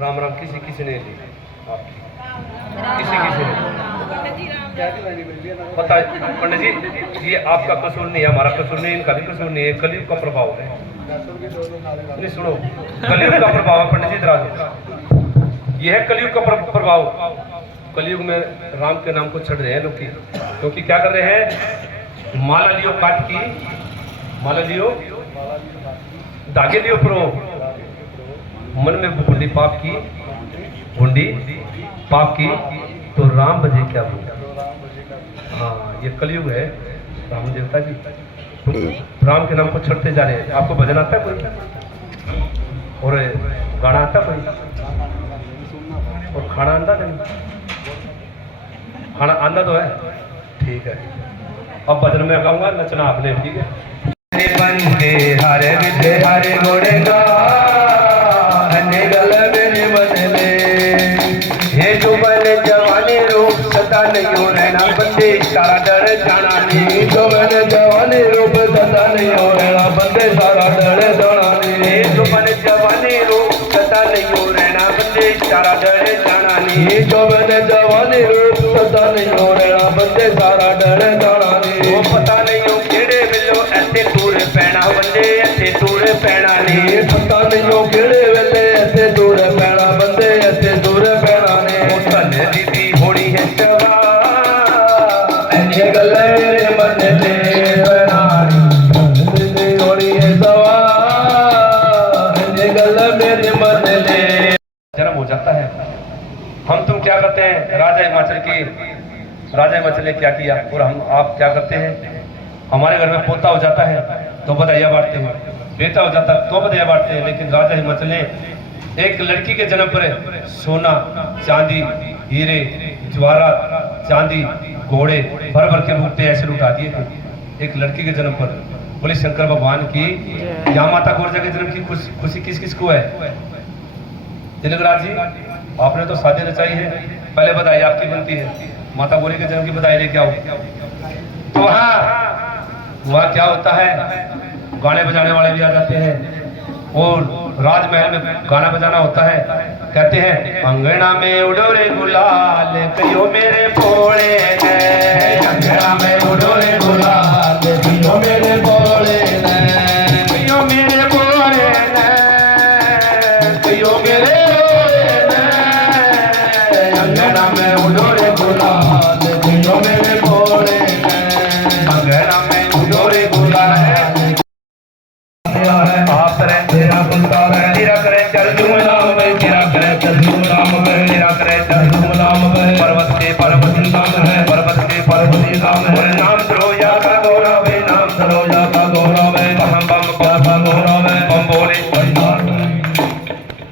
राम राम किसी किसी ने ली आपकी, किसी किसी ने पता पंडित जी, ये आपका कसूर नहीं है, हमारा कसूर नहीं, इनका भी कसूर नहीं है, कलयुग का प्रभाव है। नहीं सुनो, कलयुग का प्रभाव है पंडित जी, दराज ये है कलयुग का प्रभाव। कलयुग में राम के नाम को छड़ रहे हैं लोग, क्योंकि क्या कर रहे हैं, माला लियो काट की, माला लियो धागे लियो प्रो, मन में भूली पाप की भूंडी पाप की, तो राम बजे क्या भूल। हाँ ये कलयुग है राम देवता जी, तो राम के नाम को छड़ते जा रहे हैं। आपको भजन आता है कोई, और गाना आता कोई, और खाना आंदा नहीं, खाना आंदा तो है, ठीक है। अब भजन में गाऊंगा, नचना आपने, ठीक है। बंदे हरे विदे हरे घोड़े गा गल मेरे मन में, हे जो बन जवानी रूप सदा नहीं रहना बंदे सारा डर जाना नहीं, जो बन जवानी रूप सदा नहीं रहना बंदे सारा डर जाना नहीं, जो बन जवानी रूप सदा नहीं रहना बंदे सारा डर जाना नहीं, जो बन जवानी रूप सदा नहीं रहना बंदे सारा डर जाना नहीं। वो पता नहीं हो केड़े वेलो ऐसे दूर पैना बंदे ऐसे दूर पैना नहीं, पता नहीं हो केड़े वेले ऐसे दूर पैना बंदे ऐसे दूर पैना नहीं। वो धन दीदी होनी है शवा ऐसे गले मेरे मन में पैनानी, दीदी होनी है शवा ऐसे गले मेरे मन में। जन्म हो जाता है, हम तुम क्या करते हैं, राजा हिमाचल की, राजा हिमाचल ने क्या किया, और हम आप क्या करते हैं, हमारे घर में पोता हो जाता है तो बधाइयाँ बांटते हैं, बेटा हो जाता है तो बधाइयाँ बांटते हैं। लेकिन राजा हिमाचल ने एक लड़की के जन्म पर सोना चांदी हीरे जवाहरात चांदी घोड़े भर भर के बूटे ऐसे लुटा दिए थे एक लड़की के जन्म पर। बोले शंकर भगवान की, यहाँ माता गोरजा के जन्म की खुशी किस किस को है। तिलकराज जी आपने तो शादी रचाई है, पहले बधाई आपकी बनती है, माता गौरी के जन्म की बधाई लेके आओ। तो वहाँ क्या होता है, गाने बजाने वाले भी आ जाते हैं, और राजमहल में गाना बजाना होता है। कहते हैं अंगना में उड़ो रे गुलाल कहियो मेरे भोले ने, अंगना में उड़ो रे गुलाल कहियो मेरे भोले ने, कहियो मेरे भोले ने, कहियो मेरे भोले ने, अंगना में उड़ो रे गुलाल कहियो मेरे भोले ने, अंगना में उड़ो रे गुलाल। आप तरह तेरा बंदा है, तेरा करे चल झूम नाम में, तेरा करे चल झूम नाम में, तेरा करे चल झूम नाम में। पर्वत के पर्वती नाम है, पर्वत के पर्वती नाम है, नाम सरोजा का गौरव है, नाम सरोजा का गौरव है, बम बम का गौरव है, बम बोले।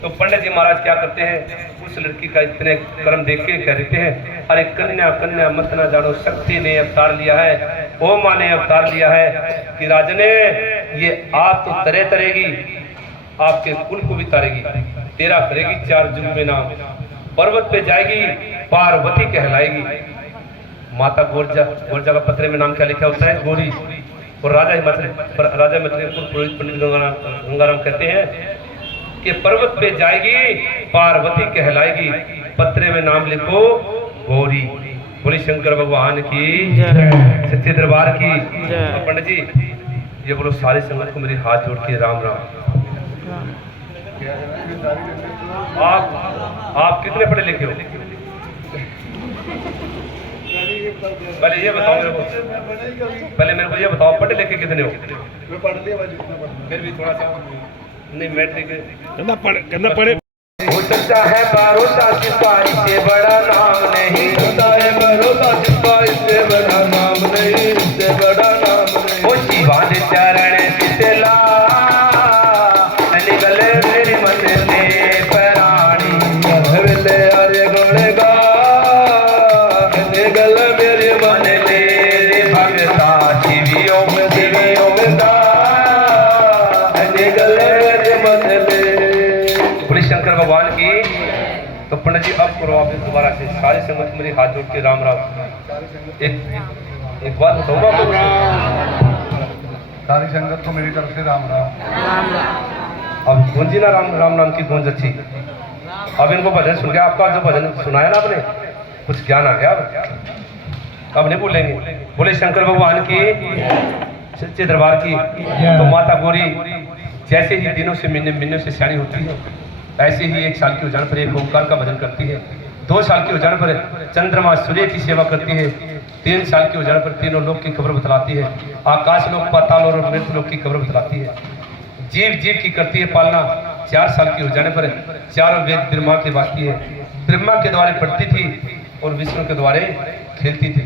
तो पंडित जी महाराज क्या करते हैं, उस लड़की का इतने कर्म देख के कहते हैं, अरे कन्या कन्या मत ना जानो, शक्ति ने अवतार लिया है, ओ माँ ने अवतार लिया है कि राजने ये आप तो तरे तरेगी, आपके कुल को भी तारेगी, तेरा करेगी चार जुग में नाम, पर्वत पे जाएगी पार्वती कहलाएगी। माता गोरजा, गोरजा का पत्रे में नाम क्या लिखा होता है, गोरी। और राजा हिमाचल पुरोहित पंडित गंगाराम कहते हैं कि पर्वत पे जाएगी पार्वती कहलाएगी, पत्रे में नाम लिखो गौरी। बोली शंकर भगवान की, सच्चे दरबार की। पंडित जी ये बोलो सारी संगत को मेरी हाथ जोड़ के राम राम। आप कितने पढ़े लिखे हो, पहले ये बताओ मेरे को, पहले मेरे को ये बताओ पढ़े लिखे कितने हो। मैं पढ़ लिया फिर भी थोड़ा सा नहीं, मैट्रिक पढ़े। हो सकता है भरोसा सिपाही से बड़ा नाम नहीं, होता है भरोसा सिपाही से बड़ा नाम नहीं, इससे बड़ा नाम नहीं। वो शिवान चरण शीतला निकल मेरी मन में पैरानी, वेले अरे गुणगा निकल मेरे मन में भगता शिवियों में दा निकल मेरे मन में। बोले शंकर भगवान की। तो पंडित जी अब करो आप दोबारा से सारी संगत मेरी हाथ जोड़ के राम राम। एक बात बताऊंगा आपको, सारी संगत को मेरी तरफ से राम राम। अब गूंजी ना राम राम नाम की गूंज अच्छी। अब इनको भजन सुन के आपका जो भजन सुनाया ना आपने, कुछ ज्ञान आ गया अब नहीं भूलेंगे। बोले शंकर भगवान की, सच्चे दरबार की। तो माता गौरी जैसे ही दिनों से महीनों से सियाणी होती है, ऐसे ही 1 साल की हो जाने पर एक ओंकार का भजन करती है, 2 साल की हो जाने पर चंद्रमा सूर्य की सेवा करती है, 3 साल की हो जाने पर तीनों लोक की खबर बतलाती है, आकाश लोक, पाताल और मृत्यु लोक की खबर बतलाती है, जीव जीव की करती है पालना। 4 साल की हो जाने पर चारों वेद ब्रह्मा के बाकी है, ब्रह्मा के द्वारे पढ़ती थी और विष्णु के द्वारे खेलती थी।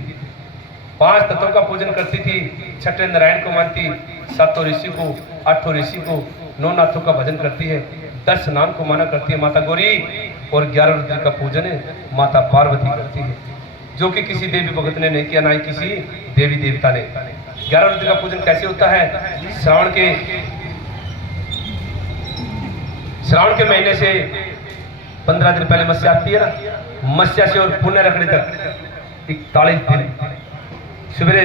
5 तत्वों का पूजन करती थी, 6ठे नारायण को मानती, 7 ऋषि को, 8 ऋषि को, 9 नाथों का भजन करती है, 10 नाम को माना करती है माता गौरी, और 11 रुद्र का पूजन माता पार्वती करती है, जो कि किसी देवी भगत ने नहीं किया, ना ही किसी देवी देवता ने। 11 रुद्र का पूजन कैसे होता है? श्रावण के महीने से 15 दिन पहले मस्या आती है ना, मस्या से और पुण्य रखने तक 41 दिन। सवेरे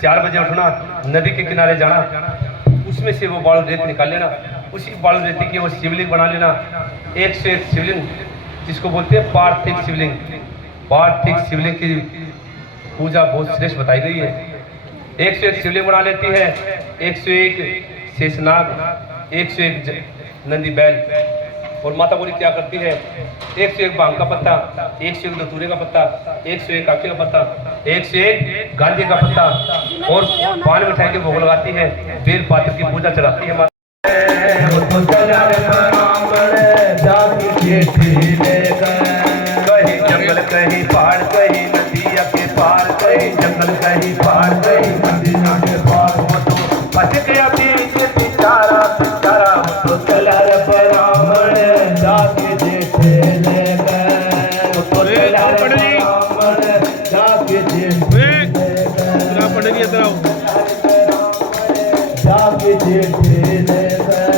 4 बजे उठना, नदी के किनारे जाना, उसमें से वो बालू रेत निकाल लेना, उसी बालू रेती की वो शिवलिंग बना लेना। 101 शिवलिंग, जिसको बोलते हैं पार्थिव शिवलिंग। पार्थिव शिवलिंग की पूजा बहुत श्रेष्ठ बताई गई है। 101 शिवलिंग बना लेती है, 101 शेषनाग, 101 नंदी बैल। और माता गौरी क्या करती है? 101 भांग का पत्ता, 101 धतूरे का पत्ता, 101 आके का पत्ता, 101 गांजे का पत्ता और पान मिठाई के भोग लगाती है, बेल पात्र की पूजा चढ़ाती है। कहीं जंगल, कहीं पहाड़, कहीं नदिया के पार, कहीं जंगल, कहीं पहाड़, कहीं नदिया के पार, वो तो फंस गया बीच बेचारा बेचारा, वो तो चला रे ब्राह्मण जाके देखे लेकर, वो तो चला रे ब्राह्मण जाके देखे लेकर, पड़ेगी इधर आओ, जाके देखे लेकर,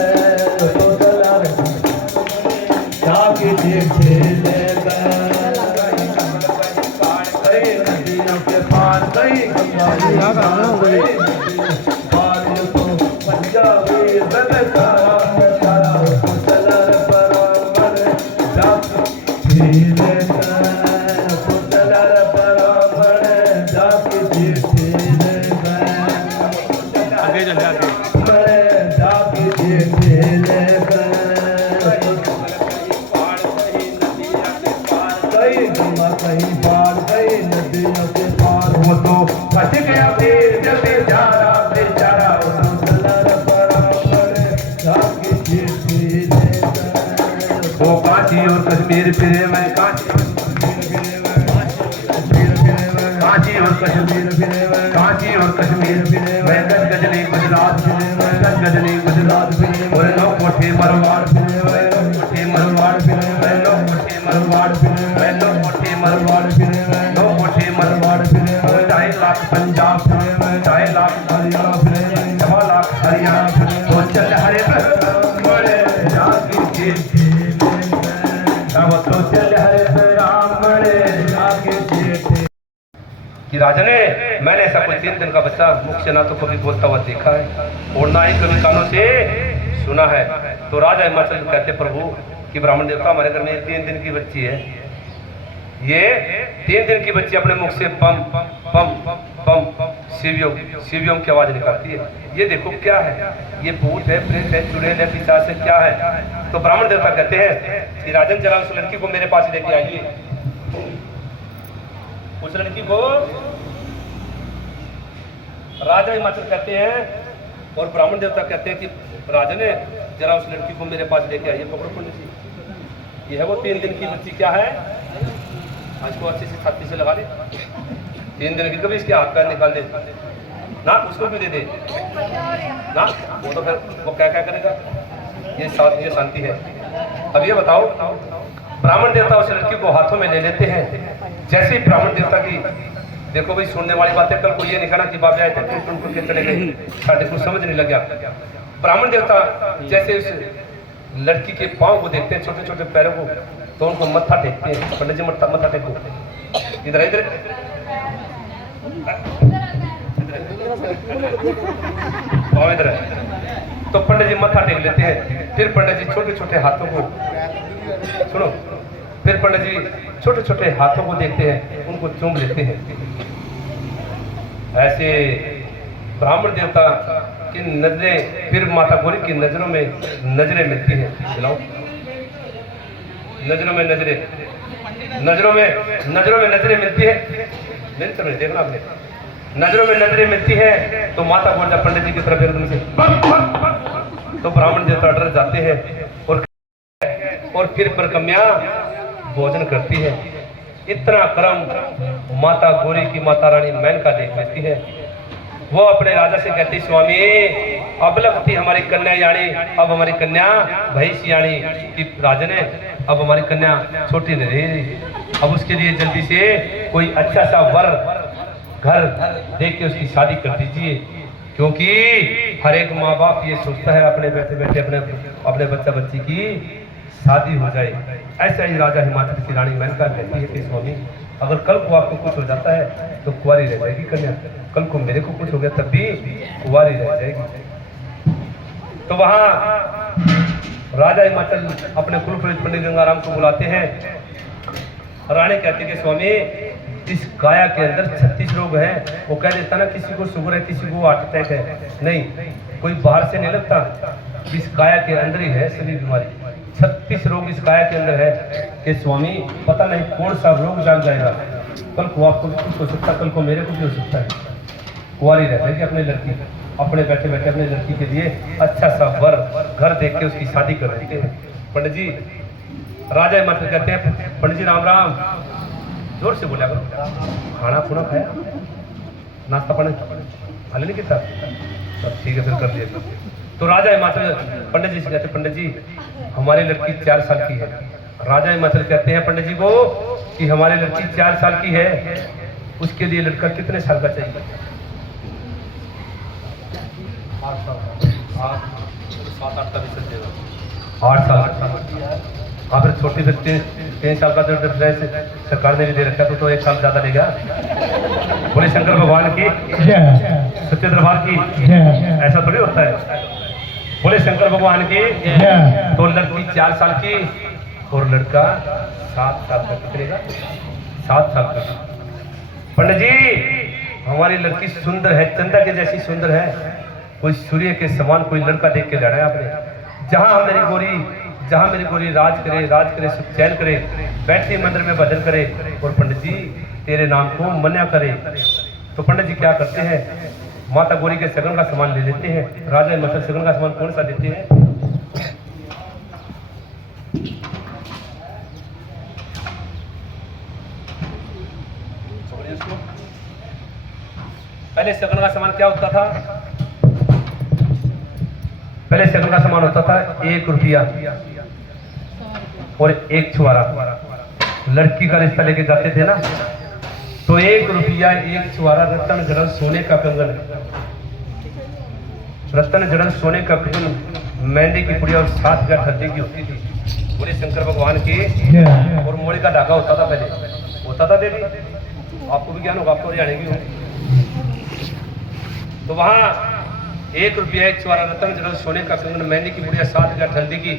वो तो चला रे जाके देखे लेकर, कहीं नदियों के पार, कहीं गंगा जी पार, तो पंजाबी बेचारा बेचारा, वो तो चला रे ब्राह्मण जाके लेकर, वो तो चला रे ब्राह्मण जाके देखे लेकर, आगे चल जाके जाके देखे लेकर, कहीं गंगा कहीं पार, कहीं नदियों के पार, वो तो फंस गया फिर जब बेचारा बेचारा, वो तो चला रे ब्राह्मण जाके देखे लेकर। वो काशी और कश्मीर फिरे मैं, काशी और कश्मीर फिरे मैं, काशी और कश्मीर फिरे मैं, काशी और कश्मीर फिरे मैं, गजनी गुजरात फिरे मैं, गजनी गुजरात फिरे मैं, लोग कोठे मरवाड़ फिरे मैं, कोठे मरवाड़ फिरे मैं, लोग कोठे मरवाड़ फिरे मैं, लोग कोठे मरवाड़ फिरे मैं, लोग कोठे मरवाड़ फिरे मैं, 2.5 लाख पंजाब फिरे मैं, 2.5 लाख हरियाणा फिरे मैं, 2 लाख हरियाणा फिरे, वो चल हरे बड़े जाके देखे लेकर, वो तो चल हरे ब्राह्मण जाके देखे। कि राजा ने, मैंने ऐसा कोई 3 दिन का बच्चा मुख से ना तो कभी बोलता हुआ देखा है और ना ही कभी कानों से सुना है। तो राजा हिमाचल कहते प्रभु कि ब्राह्मण देवता हमारे घर में 3 दिन की बच्ची है, ये 3 दिन की बच्ची अपने मुख से पम पम पम शिवयों की आवाज निकालती है। ये देखो क्या है, ये भूत है, प्रेत है, चुड़ैल है, पिशाच है, क्या है? तो ब्राह्मण देवता कहते हैं कि राजन जरा उस लड़की को मेरे पास लेके आइए। उस लड़की को राजा हिमाचल कहते हैं और ब्राह्मण देवता कहते हैं कि राजा ने जरा उस लड़की को मेरे पास लेके आइए। पकड़ो पंडित जी, ये है वो 3 दिन की बच्ची। क्या है? आज को अच्छे से छाती से लगा ले। 3 दिन की, कभी इसके हाथ पैर निकाल दे ना, उसको भी दे दे ना, वो तो फिर वो क्या क्या करेगा? ये शांति है। अब ये बताओ, ब्राह्मण देवता उस लड़की को हाथों में ले लेते हैं। जैसे ही ब्राह्मण देवता की, देखो भाई सुनने वाली बातें, कल को ये नहीं कहना कि बाबा आए थे टूट के चले गए, साढ़े कुछ समझ नहीं लग गया। ब्राह्मण देवता जैसे उस लड़की के पाँव को देखते हैं, छोटे छोटे पैरों को, तो उनको मत्था टेकते हैं। पंडित जी मत्था टेको, इधर इधर इधर है। तो पंडित जी मत्था टेक लेते हैं। फिर पंडित जी छोटे छोटे हाथों को सुनो, फिर पंडित जी छोटे छोटे हाथों को देखते हैं, उनको चूम लेते हैं। ऐसे ब्राह्मण देवता की नजरें, फिर माता गौरी की नजरों में नजरें मिलती हैं। चलाओ, नजरों में नजरें, नजरों में नजरें मिलती है। मिलते नहीं, देखना आपने, नजरों में नजरें मिलती है तो माता गौरी पंडित जी की तरफ एकदम से तो ब्राह्मण देवता डर जाते हैं और फिर परकम्या भोजन करती है। इतना कर्म माता गौरी की माता रानी मेनका देख लेती है। वो अपने राजा से कहती, स्वामी अब लगती हमारी कन्या यानी, अब हमारी कन्या भैंस यानी कि राजन है, अब हमारी कन्या छोटी नहीं रही, अब उसके लिए जल्दी से कोई अच्छा सा वर घर देख के उसकी शादी कर दीजिए, क्योंकि हर एक माँ बाप ये सोचता है अपने बैठे बैठे अपने बच्चा बच्ची की शादी हो जाए। ऐसा ही राजा हिमाचल की रानी मेनका कहती है कि स्वामी अगर कल को आपको कुछ हो जाता है तो कुंवारी रह जाएगी कन्या, कल को मेरे को कुछ हो गया तब भी कुंवारी रह जाएगी। तो वहां राजा हिमाचल अपने कुलपुरोहित पंडित गंगाराम को बुलाते हैं। रानी कहती है कि स्वामी इस काया के अंदर 36 रोग हैं। वो कह देता ना किसी को शुगर है, किसी को हार्ट अटैक है, नहीं, कोई बाहर से नहीं लगता, इस काया के अंदर ही है सभी बीमारी। 36 रोग इस काया के अंदर है कि स्वामी पता नहीं कौन सा रोग जाग जाएगा, कल को आपको भी कुछ हो सकता है, कल को मेरे को भी हो सकता है। कुंवारी रह जाएगी अपनी लड़की, अपने बैठे बैठे अपनी लड़की के लिए अच्छा सा वर घर देख के उसकी शादी कर देते हैं। पंडित जी राजा हिमाचल कहते हैं, पंडित जी राम राम, जोर से बोला करो, खाना खुना खाया, नाश्ता पानी हाल नहीं किया, सब ठीक है फिर कर दिया। तो राजा हिमाचल पंडित जी से कहते, पंडित जी हमारी लड़की 4 साल की है। राजा हिमाचल कहते हैं पंडित जी को कि हमारी लड़की 4 साल की है, उसके लिए लड़का कितने साल का चाहिए? 8 साल, 7-8 का भी चल जाएगा। 8 साल हाँ, फिर छोटी से 3 साल का जो ड्रेस सरकार ने भी दे रखा तो 1 साल ज्यादा लेगा। बोले शंकर भगवान की, सच्चे दरबार की, ऐसा थोड़ी होता है। बोले शंकर भगवान की। तो लड़की 4 साल की और लड़का 7 साल का, कितने का? 7 साल का। पंडित जी हमारी लड़की सुंदर है, चंदा के जैसी सुंदर है, कोई सूर्य के समान कोई लड़का देख के लाना है आपने। जहाँ मेरी गोरी राज करे सुख चैन करे, बैठे मंदिर में भजन करे और पंडित जी तेरे नाम को मन्या करे। तो पंडित जी क्या करते हैं, माता गौरी के सगन का सामान ले लेते हैं। राजा हिमाचल सगन का सामान कौन सा देते हैं? पहले सगन का सामान क्या होता था? पहले सगन का सामान होता था 1 रुपया और 1 छुआरा। लड़की का रिश्ता लेके जाते थे ना, तो 1 रुपया 1 छुआरा, रत्न जड़न सोने का कंगन, रत्न जड़न सोने का कंगन, मेहंदी की पुड़िया और 7 गांठ हल्दी की होती थी। बोले शंकर भगवान की। और मोड़ी का धागा होता था, पहले होता था देवी, आपको भी ज्ञान होगा, आपको हरियाणा की होगी। तो वहाँ 1 रुपया 1 छुआरा, रत्न जड़न सोने का कंगन, मेहंदी की पुड़िया, 7 गांठ हल्दी की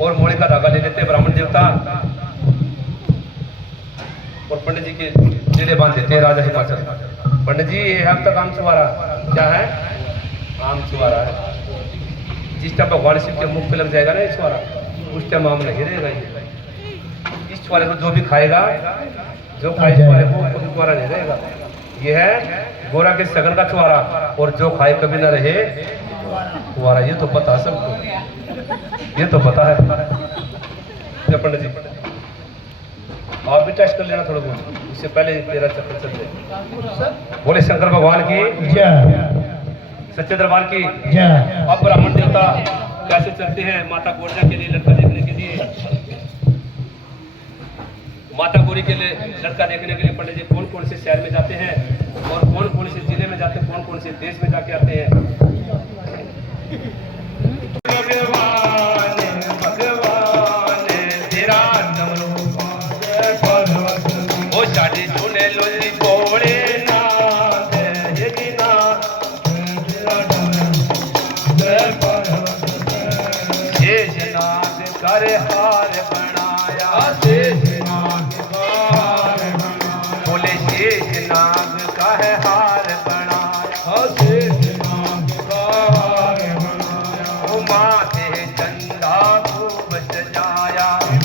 और मोड़ी का धागा ले लेते ब्राह्मण देवता और पंडित जी के जेड़े बांध देते हैं राजा हिमाचल। पंडित जी ये हम तक आम छुआरा क्या है? आम छुआरा है। जिस टाइम भगवान शिव के मुख पे लग जाएगा ना ये छुआरा, उस टाइम आम नहीं रहेगा। ये इस छुआरे को जो भी खाएगा, जो खाए छुआरे को उसको छुआरा नहीं रहेगा। ये है गोरा के सगन का छुआरा, और जो खाए कभी ना रहे छुआरा। ये तो पता सबको, ये तो पता है। पंडित जी आप भी टेस्ट कर लेना थोड़ा बहुत, इससे पहले तेरा चक्कर चल जाए। बोले शंकर भगवान की, सच्चे दरबार की। अब ब्राह्मण देवता कैसे चलते हैं माता गौरी के लिए लड़का देखने के लिए? माता गौरी के लिए लड़का देखने के लिए पंडित जी कौन कौन से शहर में जाते हैं और कौन कौन से जिले में जाते हैं, कौन कौन से देश में जाके आते हैं? कर हार बना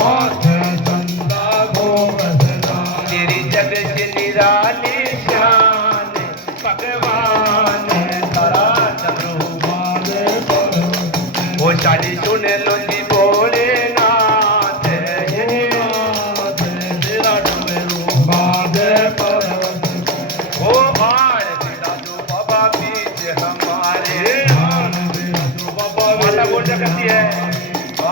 माथे चंदा गोवरदा तेरी जग से निराली शान भगवान तारा डमरू बाजे पर्वत वो शादी सुन लो जी बोले नाथ ये नाथ तेरा डमरू बाजे पर्वत ओ आरती दादू बाबा बीच हमारे आरती दादू बाबा माता बोल करती है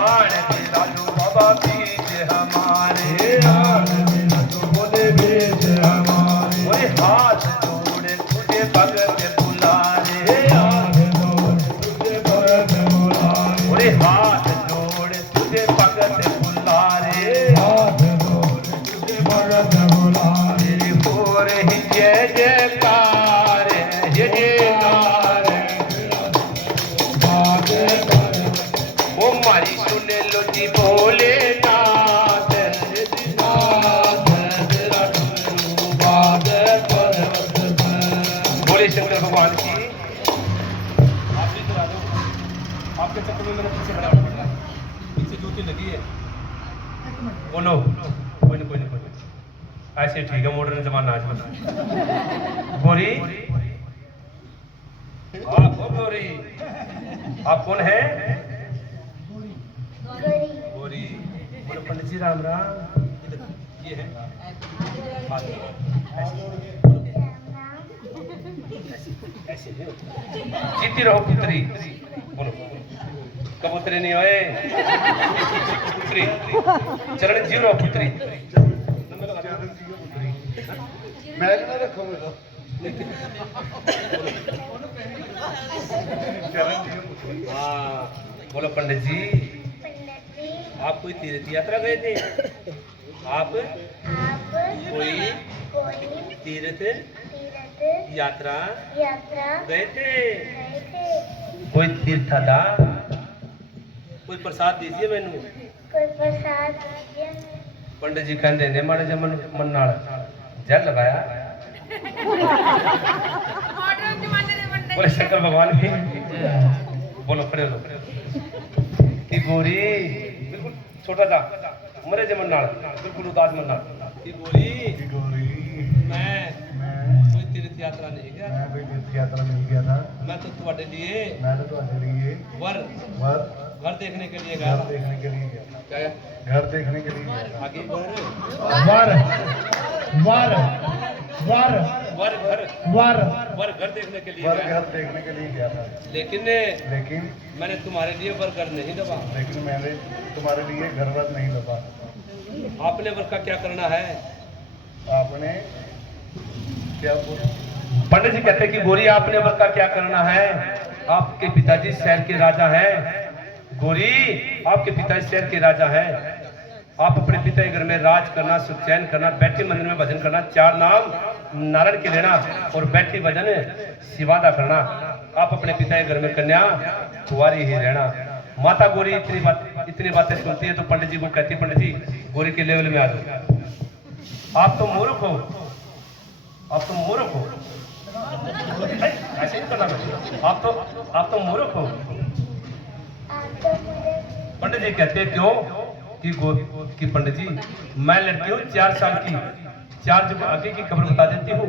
आरती दादू बाबा बीच हमारे आरती दादू बोले बीच हमारे ओए हाथ जोड़े तुझे भगत बुला रे हाथ जोड़े तुझे भगत बुला रे ओए हाथ जोड़े तुझे भगत बुला रे हाथ जोड़े तुझे भगत बुला रे हो रही जय जयकार जय जयकार बाजे ओ मारी सुन लो जी बोले नाथ नाथ तेरा डमरू बाजे पर्वत बोले शंकर भगवान की आप भी करा दो आपके चक्कर में मैंने पीछे खड़ा पड़ रहा पीछे जूती लगी है बोलो कोई नहीं ऐसे ठीक है मॉडर्न जमाना आज बना गोरी आप हो गोरी आप कौन है गोरी बोले पंडित जी राम राम ये है ऐसे जीती रहो पुत्री बोलो कबूतरी नहीं होए पुत्री चरण जीव रहो पुत्री मैं ना रखूंगा हाँ बोलो पंडित जी आप कोई तीर्थ यात्रा गए थे आप कोई तीर्थ यात्रा गए थे कोई तीर्थ था कोई प्रसाद दीजिए मैनू पंडित जी कहते ने माड़े जमन मन नाल जल लगाया बोले शंकर भगवान भी बोलो खड़े हो कि गोरी बिल्कुल छोटा सा मरे जमन नाल बिल्कुल उदास मन नाल कि गोरी मैं कोई तीर्थ यात्रा नहीं गया मैं कोई तीर्थ यात्रा नहीं गया था मैं तो तुम्हारे लिए वर घर देखने के लिए गया क्या घर देखने के लिए आगे वर घर देखने के लिए गया था लेकिन मैंने तुम्हारे लिए वर घर नहीं दबा लेकिन मैंने तुम्हारे लिए घर वर नहीं दबा आपने वर का क्या करना है आपने क्या पंडित जी कहते कि गोरी आपने वर का क्या करना है आपके पिताजी शहर के राजा हैं गोरी आपके पिताजी शहर के राजा हैं आप अपने पिता के घर में राज करना सुखचैन करना बैठे मंदिर में भजन करना चार नाम नारायण के लेना और बैठी भजन शिवादा करना आप अपने पिता के घर में कन्या कुंवारी ही रहना माता गोरी इतनी बातें सुनती है तो पंडित जी को कहती पंडित जी गोरी के लेवल में आ जाओ आप तो मूर्ख हो ऐसे नहीं करना आप तो मूर्ख हो पंडित जी कहते क्यों कि पंडित जी मैं लड़की हूँ 4 साल की 4 युग आगे की खबर बता देती हूँ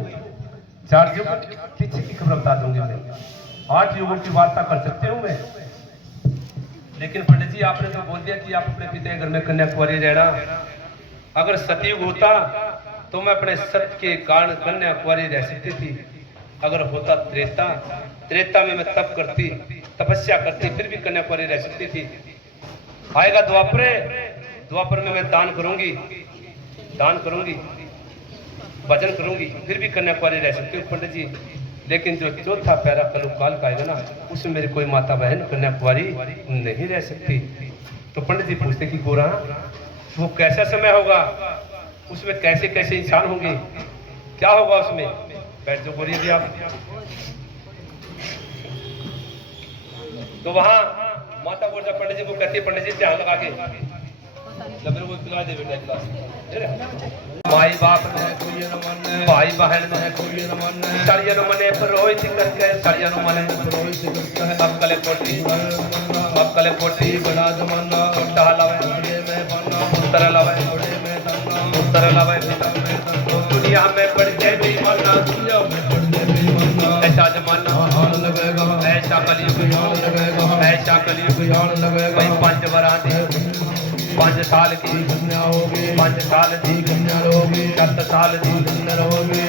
4 युग पीछे की खबर बता दूंगी मैं 8 युगों की वार्ता कर सकती हूँ मैं लेकिन पंडित जी आपने तो बोल दिया कि आप अपने पिता के घर में कन्याकुमारी रहना अगर सतयुग होता तो मैं अपने सत्य के कारण कन्याकुमारी रह सकती थी अगर होता त्रेता में मैं तप करती तपस्या करती फिर भी कन्याकुमारी रह सकती थी आएगा द्वापर में मैं दान करूंगी भजन करूंगी फिर भी कन्याकुमारी रह सकती हूँ पंडित जी लेकिन जो चौथा पैरा कलुकाल का आएगा ना उसमें मेरी कोई माता बहन कन्याकुमारी नहीं रह सकती तो पंडित जी पूछते कि गोरा वो कैसा समय होगा उसमें कैसे कैसे इंसान होंगे क्या होगा उसमें बैठ जो बोलिए भी आप तो वहां माता बोलता पंडित जी को कहती है पंडित जी ध्यान लगा के लबरे को पिला दे बेटा गिलास माई बाप ने कोई न मन भाई बहन ने कोई न मन सारिया नु मने पुरोहित करके सारिया नु मने पुरोहित करके सब कले पोटी बना जमाना छोटा हलावे में बना पुत्र लावे पुत्र लावे दुनिया में बढ़ते भी मरना ऐसा जमाना ऐसा कलयुग ऐसा कलयुग भाई 5 बराती 5 साल की 5 साल की 7 साल की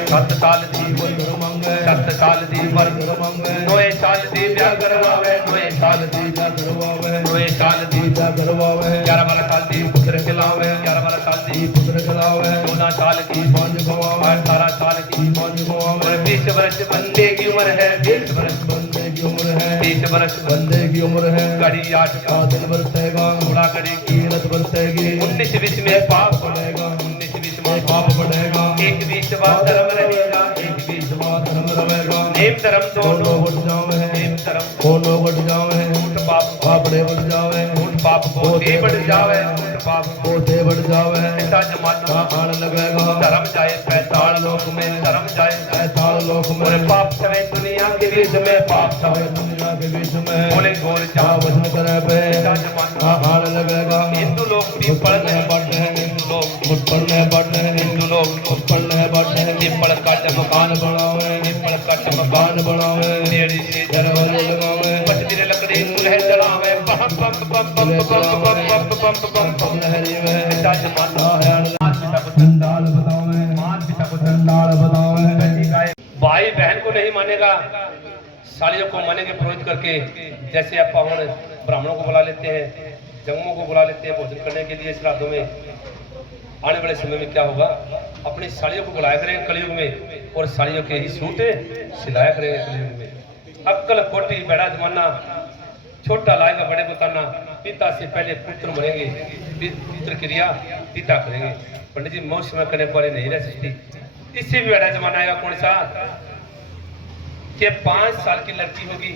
7 साल की 7 साल की पर 9 साल की ब्याह करवावे 9 साल की ब्याह करवावे 9 साल की ब्याह करवावे 11-12 साल की पुत्र खिलावे 11-12 साल की पुत्र खिलावे 14 साल की 5 खवावे 18 साल की 5 खवावे 20 वर्ष बंदे की उम्र है 20 वर्ष बंदे की उम्र है 30 वर्ष बंदे की उम्र है कड़ी 8 का दिन बरसेगा 16 कड़ी की रत बरसेगी 19-20 में पाप बढ़ेगा 19-20 में पाप बढ़ेगा 1-20 बाद धर्म रहेगा 1-20 बाद धर्म रहेगा नेम धर्म दोनों बढ़ जावे नेम धर्म दोनों बढ़ जावे उठ पाप पापड़े बढ़ जावे उठ पाप बोधे बढ़ जावे उठ पाप बोधे बढ़ जावे ऐसा जमाना आने लगेगा धर्म जाए पैताल लोक में धर्म जाए पैताल लोक में पाप छवे दुनिया के बीच में पाप छवे दुनिया के बीच में बोले गोर जा वचन करे पे ऐसा जमाना आने लगेगा हिंदू लोग भी पढ़ने बढ़ते हैं हिंदू लोग पढ़ने बढ़ते हैं हिंदू लोग पढ़ने बढ़ते हैं पीपल काट मकान बनावे पीपल काट मकान बनावे नेड़ी से दरवाजे लगावे पचदीरे लकड़ी चूल्हे जलावे बम बम बम बम बम बम बम बम बम लहरी में ऐसा जमाना है मात पिता को चंडाल बतावे मात पिता को चंडाल बतावे भाई बहन को नहीं मानेगा सालियों को मानेंगे पुरोहित करके जैसे आप पावन ब्राह्मणों को बुला लेते हैं जंगमों को बुला लेते हैं भोजन करने के लिए श्राद्धों में आने वाले समय में क्या होगा अपनी साड़ियों को बुलाया करेंगे कलयुग में और साड़ियों के ही सूट सिलाया करेंगे कलयुग में अक्कल खोटी बेड़ा जमाना छोटा लाएगा बड़े को ताना पिता से पहले पुत्र मरेंगे पुत्र क्रिया पिता करेंगे पंडित जी मौसम करने वाले नहीं रह सकती इससे भी बेड़ा जमाना आएगा कौन सा कि 5 साल की लड़की होगी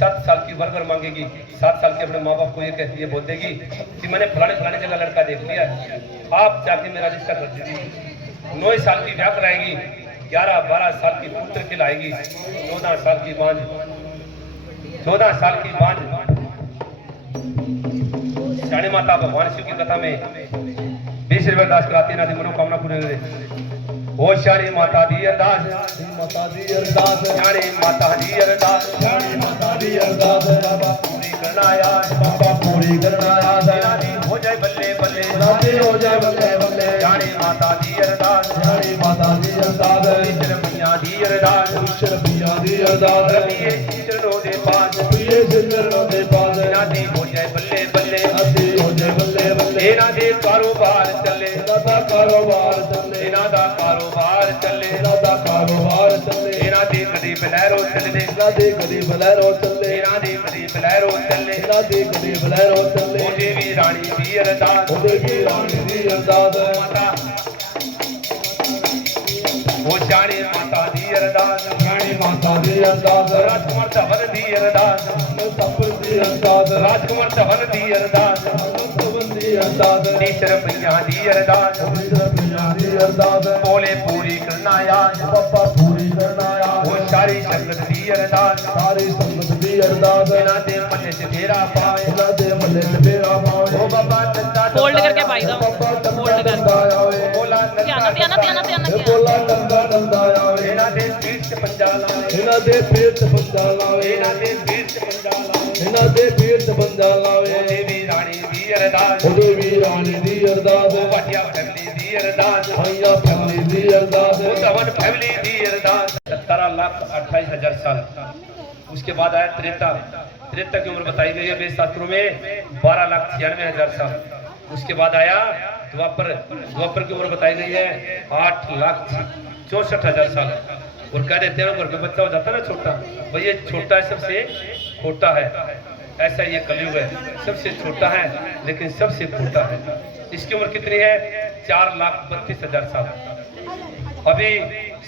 7 साल की बर्गर मांगेगी 7 साल के अपने माँ बाप को ये कहती है बोल देगी कि मैंने फलाने जगह लड़का देख लिया आप जाके मेरा रिश्ता कर दीजिए 9 साल की ब्याह कराएगी 11-12 साल की पुत्र खिलाएगी 14 साल की बांझ 14 साल की बांझ शाणी माता भगवान शिव की कथा में 20 रुपये दास कराती ना मनोकामना पूरी ओ शाणी माता दी अरदास माता दी अरदास शाणी माता दी अरदास शाणी माता दी अरदास बाबा पूरी करना आया बाबा पूरी करना आया शादी हो जाए बल्ले बल्ले शादी हो जाए बल्ले बल्ले शाणी माता दी अरदास शाणी माता दी अरदास ईश्वर मैया दी अरदास ईश्वर मैया दी अरदास रबिए चरणों दे पास रबिए चरणों दे पास शादी हो जाए बल्ले बल्ले शादी हो जाए बल्ले बल्ले इना दे कारोबार चले दादा कारोबार चले इना दा कारोबार चले इना दा कारोबार चले इना दे कदी बलैरो चले इना दे कदी बलैरो चले इना दे कदी बलैरो चले इना दे कदी बलैरो चले ओ देवी रानी दी अरदास ओ देवी रानी दी अरदास माता ओ शाणी माता दी अरदास शाणी माता दी अरदास राजकुमार धवन दी अरदास सफर दी अरदास राजकुमार धवन दी अरदास धवन दी अरदास ईश्वर मैया दी अरदास ईश्वर मैया दी अरदास बोले पूरी करना याद बाबा पूरी करना याद वो सारी संगत दी अरदास सारी संगत दी अरदास इना दे मल्ले से फेरा पाए इना दे मल्ले से फेरा पाए ओ बाबा दंदा फोल्ड करके पाई दो फोल्ड करके बोला ध्यान बोला दंदा आवे इना दे तीर्थ पंजाला इना दे तीर्थ पंजाला इना दे तीर्थ पंजाला इना दे तीर्थ पंजाला देवी रानी दी अरदास ओ देवी रानी दी अरदास वाटिया फैमिली दी अरदास भैया फैमिली दी अरदास धवन फैमिली दी अरदास 17,28,000 साल उसके बाद आया त्रेता की उम्र बताई गई है वेद शास्त्रों में 12,96,000 साल उसके बाद आया द्वापर की उम्र बताई गई है 8,64,000 साल और कह देते हैं घर में बच्चा हो जाता है ना छोटा भाई ये छोटा है सबसे खोटा है ऐसा ये कलयुग है सबसे छोटा है लेकिन सबसे खोटा है इसकी उम्र कितनी है 4,32,000 साल अभी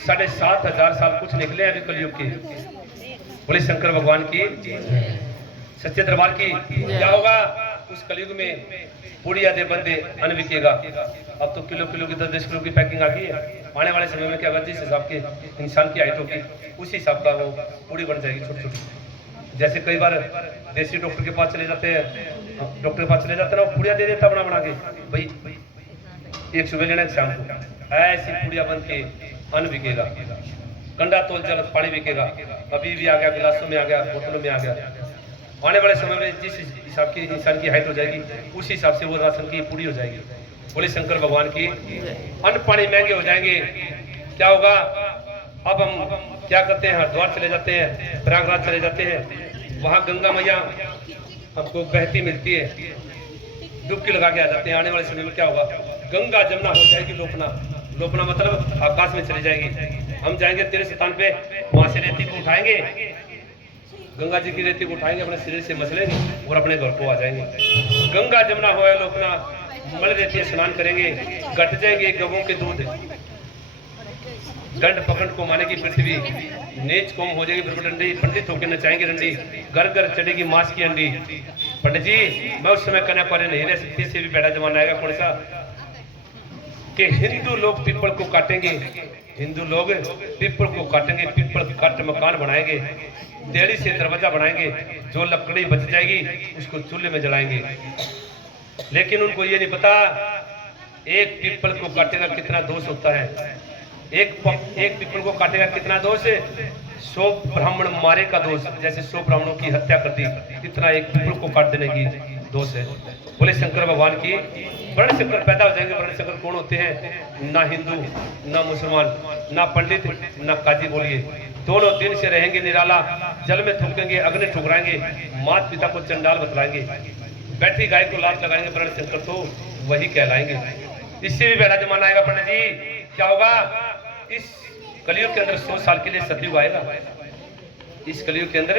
7,500 साल कुछ निकले अभी कलयुग के बोले शंकर भगवान की सच्चे दरबार की क्या होगा उस कलयुग में पूरी आधे बंदे अन्न बिकेगा अब तो किलो की 10 किलो की पैकिंग आ गई है आने वाले समय में क्या होगा जिस हिसाब के इंसान की हाइट होगी उसी हिसाब का वो पूरी बन जाएगी छोटी छोटी जैसे कई बार देसी डॉक्टर के पास चले जाते हैं डॉक्टर के पास चले जाते ना, वो पुड़िया दे देता बना बना के, भाई एक सुबह लेना, एक शाम को। ऐसी पुड़िया बन के अन्न बिकेगा, कंडा तोल जल पानी बिकेगा, अभी भी आ गया, गिलासों में आ गया, बोतलों में आ गया। आने वाले समय में जिस हिसाब की इंसान की हाइट हो जाएगी, उस हिसाब से वो राशन की पूरी हो जाएगी। बोले शंकर भगवान की। अन्न पानी महंगे हो जाएंगे, क्या होगा? अब हम क्या करते हैं, हरिद्वार चले जाते हैं, प्रयागराज चले जाते हैं, वहाँ गंगा मैया हमको बहती मिलती है, डुबकी लगा के आ जाते हैं। आने वाले समय में क्या होगा? गंगा जमुना हो जाएगी लोपना। लोपना मतलब आकाश में चली जाएगी। हम जाएंगे तेरे स्थान पे, वहां से रेती को उठाएंगे, गंगा जी की रेती को उठाएंगे, अपने शरीर से मसलेंगे और अपने घर को आ जाएंगे। गंगा जमुना हो लोपना, मल रेती स्नान करेंगे, घट जाएंगे गवों के दूध, दंड पकड़ को माने की पृथ्वी, नेच कोम हो जाएगी डंडी, पंडित होकर नचाएंगे डंडी, घर घर चढ़ेगी मांस की अंडी। पंडित जी, मैं उस समय कन्या पारे नहीं रह सकती, से भी बड़ा जमाना आएगा कौन सा कि हिंदू लोग पीपल को काटेंगे, हिंदू लोग पीपल को काटेंगे, पीपल काट मकान बनाएंगे, देड़ी से दरवाजा बनाएंगे, जो लकड़ी बच जाएगी उसको चूल्हे में जलाएंगे। लेकिन उनको ये नहीं पता एक पीपल को काटेगा कितना दोष होता है। एक पीपल को काटेगा कितना दोष है? 100 ब्राह्मण मारे का दोष, जैसे 100 ब्राह्मणों की हत्या कर दी, इतना एक पीपल को काट देने की दोष है। बोले शंकर भगवान की। वर्ण शंकर पैदा हो जाएंगे। वर्ण शंकर कौन होते हैं? ना हिंदू, ना मुसलमान, ना पंडित, ना काजी। बोलिए, दोनों दिन से रहेंगे निराला, जल में थूकेंगे, अग्नि ठुकराएंगे, माता पिता को चंडाल बतलाएंगे, बैठी गाय को लात लगाएंगे। वर्ण शंकर तो वही कहलाएंगे। इससे भी बड़ा जमाना आएगा पंडित जी। क्या होगा? इस कलयुग के अंदर 100 साल के लिए सतयुग आएगा। इस कलयुग के अंदर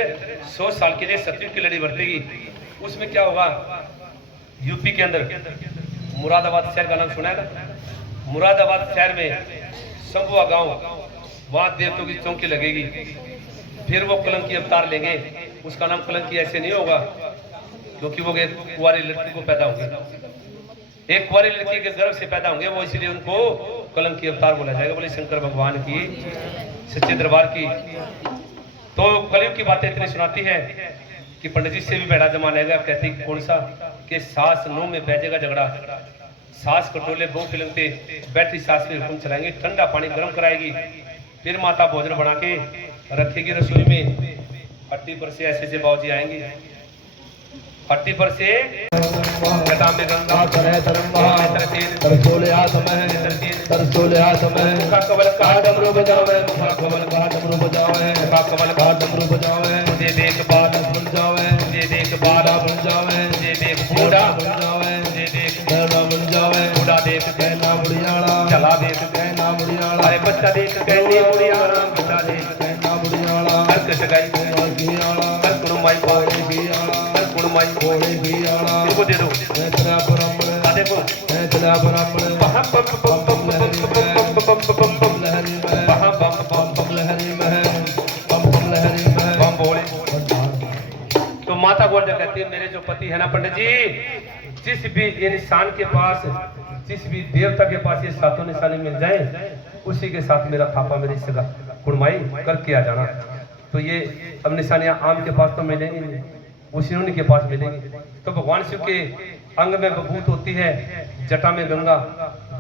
100 साल के लिए सतयुग की लड़ी बढ़ेगी। उसमें क्या होगा? यूपी के अंदर मुरादाबाद शहर का नाम सुना है ना? मुरादाबाद शहर में शंभुआ गांव, वहां देवतों की चौकी लगेगी। फिर वो कलंकी अवतार लेंगे। उसका नाम कलंकी ऐसे नहीं होगा क्योंकि वो एक कुंवारी लड़की को पैदा होंगे, एक कुंवारी लड़की के गर्भ से पैदा होंगे, वो इसलिए उनको कलंकी अवतार बोला जाएगा। बोले शंकर भगवान की, सच्चे दरबार की। तो कलयुग की बातें इतनी सुनाती है कि पंडित जी से भी बड़ा जमाना आएगा। कहते हैं कौन सा? कि सास नो में बैठेगा झगड़ा, सास कटोले बहु फिलंगते, बैठी सास में हुक्म चलाएंगे, ठंडा पानी गर्म कराएगी, फिर माता भोजन बना के रखेगी रसोई में। हट्टी पर से ऐसे बाबूजी आएंगे, हट्टी पर से जटा में गंगा तरसोले समय मुखा कवल का डमरू बजावे, मुखा कवल का डमरू बजावे, मुखा कवल का डमरू बजावे, जे देख बाल बन जावे, जे देख बाला बन जावे, जे देख बूढ़ा बन जावे, जे देख बूढ़ा बन जावे, बूढ़ा देख कहना बुढ़ियाला, चला देख कहना बुढ़ियाला, अरे बच्चा देख कहने बुढ़ियाला, बच्चा देख कहना बुढ़ियाला, कर कस गई बुढ़ियाला, कर कुड़माई कोड़े बियाला, कर कुड़माई कोड़े बियाला, इनको दे दो। मैं तेरा ब्राह्मण, आ देखो मैं तेरा ब्राह्मण, बम बम बम बम बम बम बम बम लहरी में, बम बम बम लहरी में, बम लहरी में, बम बोले। तो माता गोरजा कहती है मेरे जो पति है ना पंडित जी, जिस भी इंसान के पास, जिस भी देवता के पास ये सातों निशानी मिल जाए, उसी के साथ मेरा थापा मेरी सगा कुड़माई करके आ जाना। तो ये अब निशानियां आम के पास तो मिलेंगी नहीं, उसी उन्हीं के पास मिलेंगी। तो भगवान शिव के अंग में बभूत होती है, जटा में गंगा,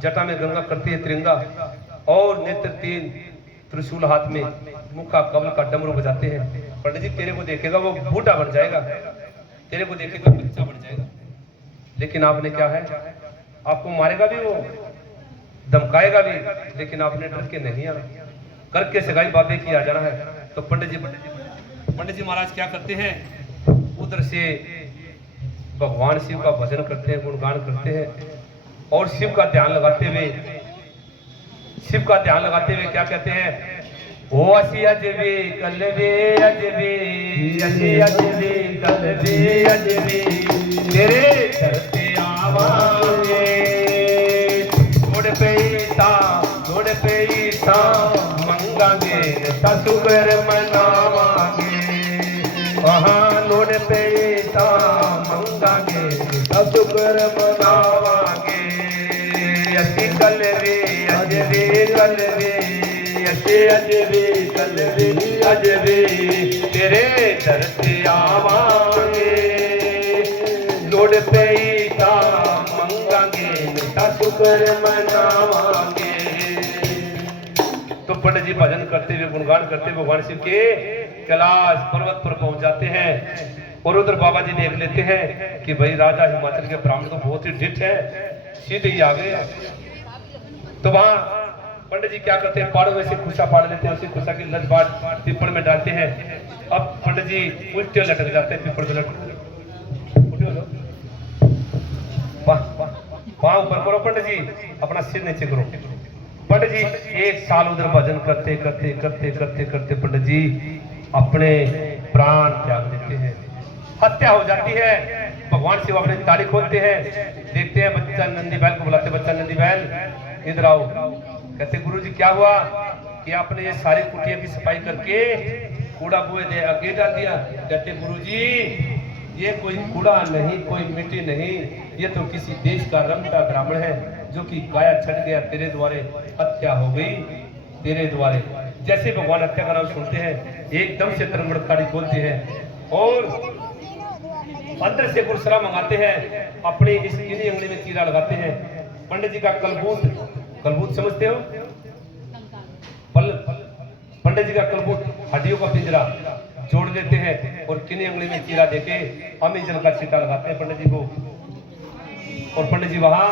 जटा में गंगा करती है तिरंगा, और नेत्र 3, त्रिशूल हाथ में, मुखा कमल का डमरू बजाते हैं। पंडित जी तेरे को देखेगा वो बूढ़ा बन जाएगा, तेरे को देखेगा बच्चा बन जाएगा, लेकिन आपने क्या है, आपको मारेगा भी वो, धमकाएगा भी, लेकिन आपने डर के नहीं आना, करके सगाई बाबे की आ जाना है। तो पंडित जी महाराज क्या करते हैं? उधर से भगवान शिव का भजन करते हैं, गुणगान करते हैं, और शिव का ध्यान लगाते हुए क्या कहते हैं? ओ असी अजबी कलवे अजबी, असी अजबी कलवे अजबी, तेरे दर पे आवांगे, जोड़ पे ईसा मंगांगे, ससुगर मनावांगे, वहाँ लोड़ पे ईसा मंगांगे, ससुगर मनावांगे। असी कलवे अजबी कलवे, असी अजबी कलवे अजबी, तेरे दर से आवांगे, लोड़ गुड़ पे ईटा मंगांगे मीठा शुक्र मनावांगे। तो पंडित जी भजन करते हुए गुणगान करते हुए भगवान शिव के कैलाश पर्वत पर पहुंच जाते हैं और उधर बाबा जी देख लेते हैं कि भाई राजा हिमाचल के ब्राह्मण तो बहुत ही ढिठ है, सीधे ही आ गए। तो वहां पंडित जी क्या करते हैं, पाड़ों में से खुशा पाड़ लेते हैं, उसी खुशा की लज बाट पीपल में डालते हैं। अब पंडित जी उल्टे लटक जाते हैं पीपल पे, वहां ऊपर करो पंडित जी, अपना सिर नीचे करो। पंडित जी 1 साल उधर भजन करते करते करते करते करते पंडित जी अपने प्राण त्याग देते हैं, हत्या हो जाती है। भगवान शिव अपनी ताली खोलते हैं, देखते हैं बच्चा नंदी बैल को बुलाते, बच्चा नंदी बैल इधर आओ। कहते गुरुजी क्या हुआ कि आपने ये सारी कुटिया की सफाई करके कूड़ा कुएं दे आगे डाल दिया। कहते गुरुजी ये कोई कूड़ा नहीं, कोई मिट्टी नहीं, ये तो किसी देश का रमता ब्राह्मण है जो कि काया छट गया, तेरे द्वारे हत्या हो गई, तेरे द्वारे। जैसे भगवान हत्या का नाम सुनते हैं एकदम से तरंगड़ी खोलते हैं और अंदर से गुरसरा मंगाते हैं, अपनी इस गिनी उंगली में चीरा लगाते हैं। पंडित जी का कलबूत समझते हो, पंडित जी का कलबूत हड्डियों का पिंजरा जोड़ देते हैं और किनी उंगली में चीरा देके अमीजन का छींटा लगाते हैं पंडित जी को। और पंडित जी वहां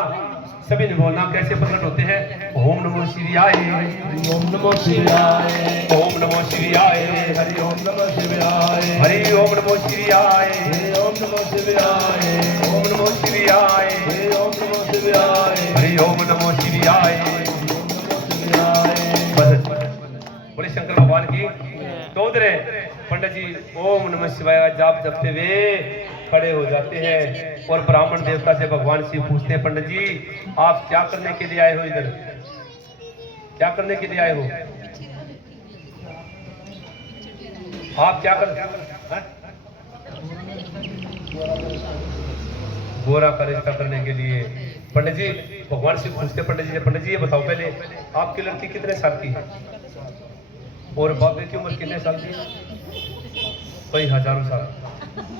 सभी ने बोलना कैसे प्रकट होते हैं, ओम नमो शिवाय, ओम नमो शिवाय, ओम नमो शिवाय, हरि ओम नमो शिवाय, हरि ओम नमो शिवाय, ओम नमो शिवाय, ओम नमो शिवाय, ओम नमो शिवाय, हरि ओम नमो शिवाय। बोले शंकर भगवान की। तो उधर पंडित जी ओम नमः शिवाय जाप जपते हुए खड़े हो जाते हैं और ब्राह्मण देवता से भगवान शिव पूछते हैं, पंडित जी आप क्या करने के लिए आए हो, इधर क्या करने के लिए आए हो, आप क्या कर गोरा का रिश्ता करने के लिए। पंडित जी भगवान शिव पूछते पंडित जी ये बताओ पहले आपकी लड़की कितने साल की है और बाबे की उम्र कितने साल की, कई हजारों साल,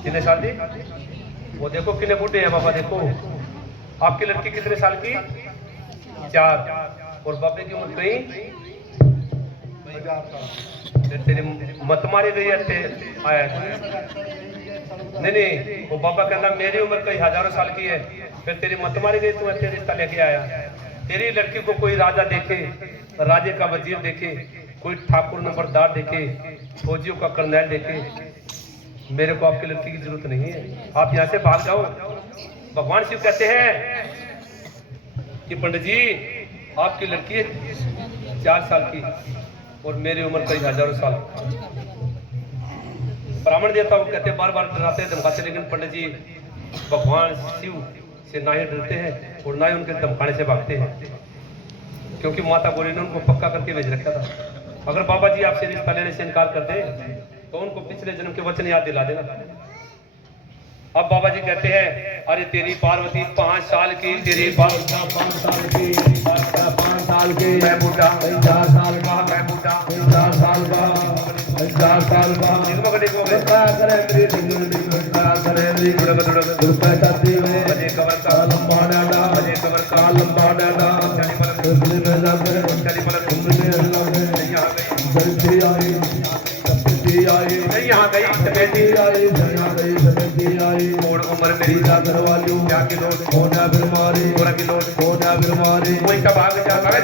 कितने साल की, वो देखो कितने बूढ़े हैं बाबा, देखो आपकी लड़की कितने साल की, 4 और बाबे की उम्र कई 1000 साल। तेरी मत मारी गई है आया नहीं, वो बाबा कहना मेरी उम्र कई हजारों साल की है, फिर तेरी मत मारी गई, तू तेरे रिश्ता लेके आया। तेरी लड़की को कोई राजा देखे, राजे का वजीर देखे, कोई ठाकुर नंबरदार देखे, फौजियों का कर्नल देखे, मेरे को आपकी लड़की की जरूरत नहीं है, आप यहाँ से भाग जाओ। भगवान शिव कहते हैं कि पंडित जी आपकी लड़की है 4 साल की और मेरी उम्र कई हजारों साल। ब्राह्मण देवता को कहते बार बार डराते धमकाते, लेकिन पंडित जी भगवान शिव से ना ही डरते हैं और ना ही उनके धमकाने से भागते हैं, क्योंकि माता गौरी ने उनको पक्का करके भेज रखा था। अगर बाबा जी आपसे रिश्ता लेने से इनकार कर दे तो उनको पिछले जन्म के वचन याद दिला देना। अब बाबा जी कहते हैं अरे तेरी पार्वती 5 साल की, तेरी पार्वती 5 साल की, 5 साल की, मैं बूढ़ा 4 साल का, मैं बूढ़ा 4 साल का, 4 साल का, कृपा करे मेरी कृपा करे मेरी कृपा करती है, मुझे कवर का लंबा डाला, मुझे कवर का लंबा डाला, चली पलक चली पलक जल्दी आई, सब्जी आई, यहाँ गई सफेदी आई, यहाँ गई सफेदी आई, और उम्र मेरी जाकर वाली क्या किलो होना बीमारी, पूरा किलो होना बीमारी, कोई का भाग जाता है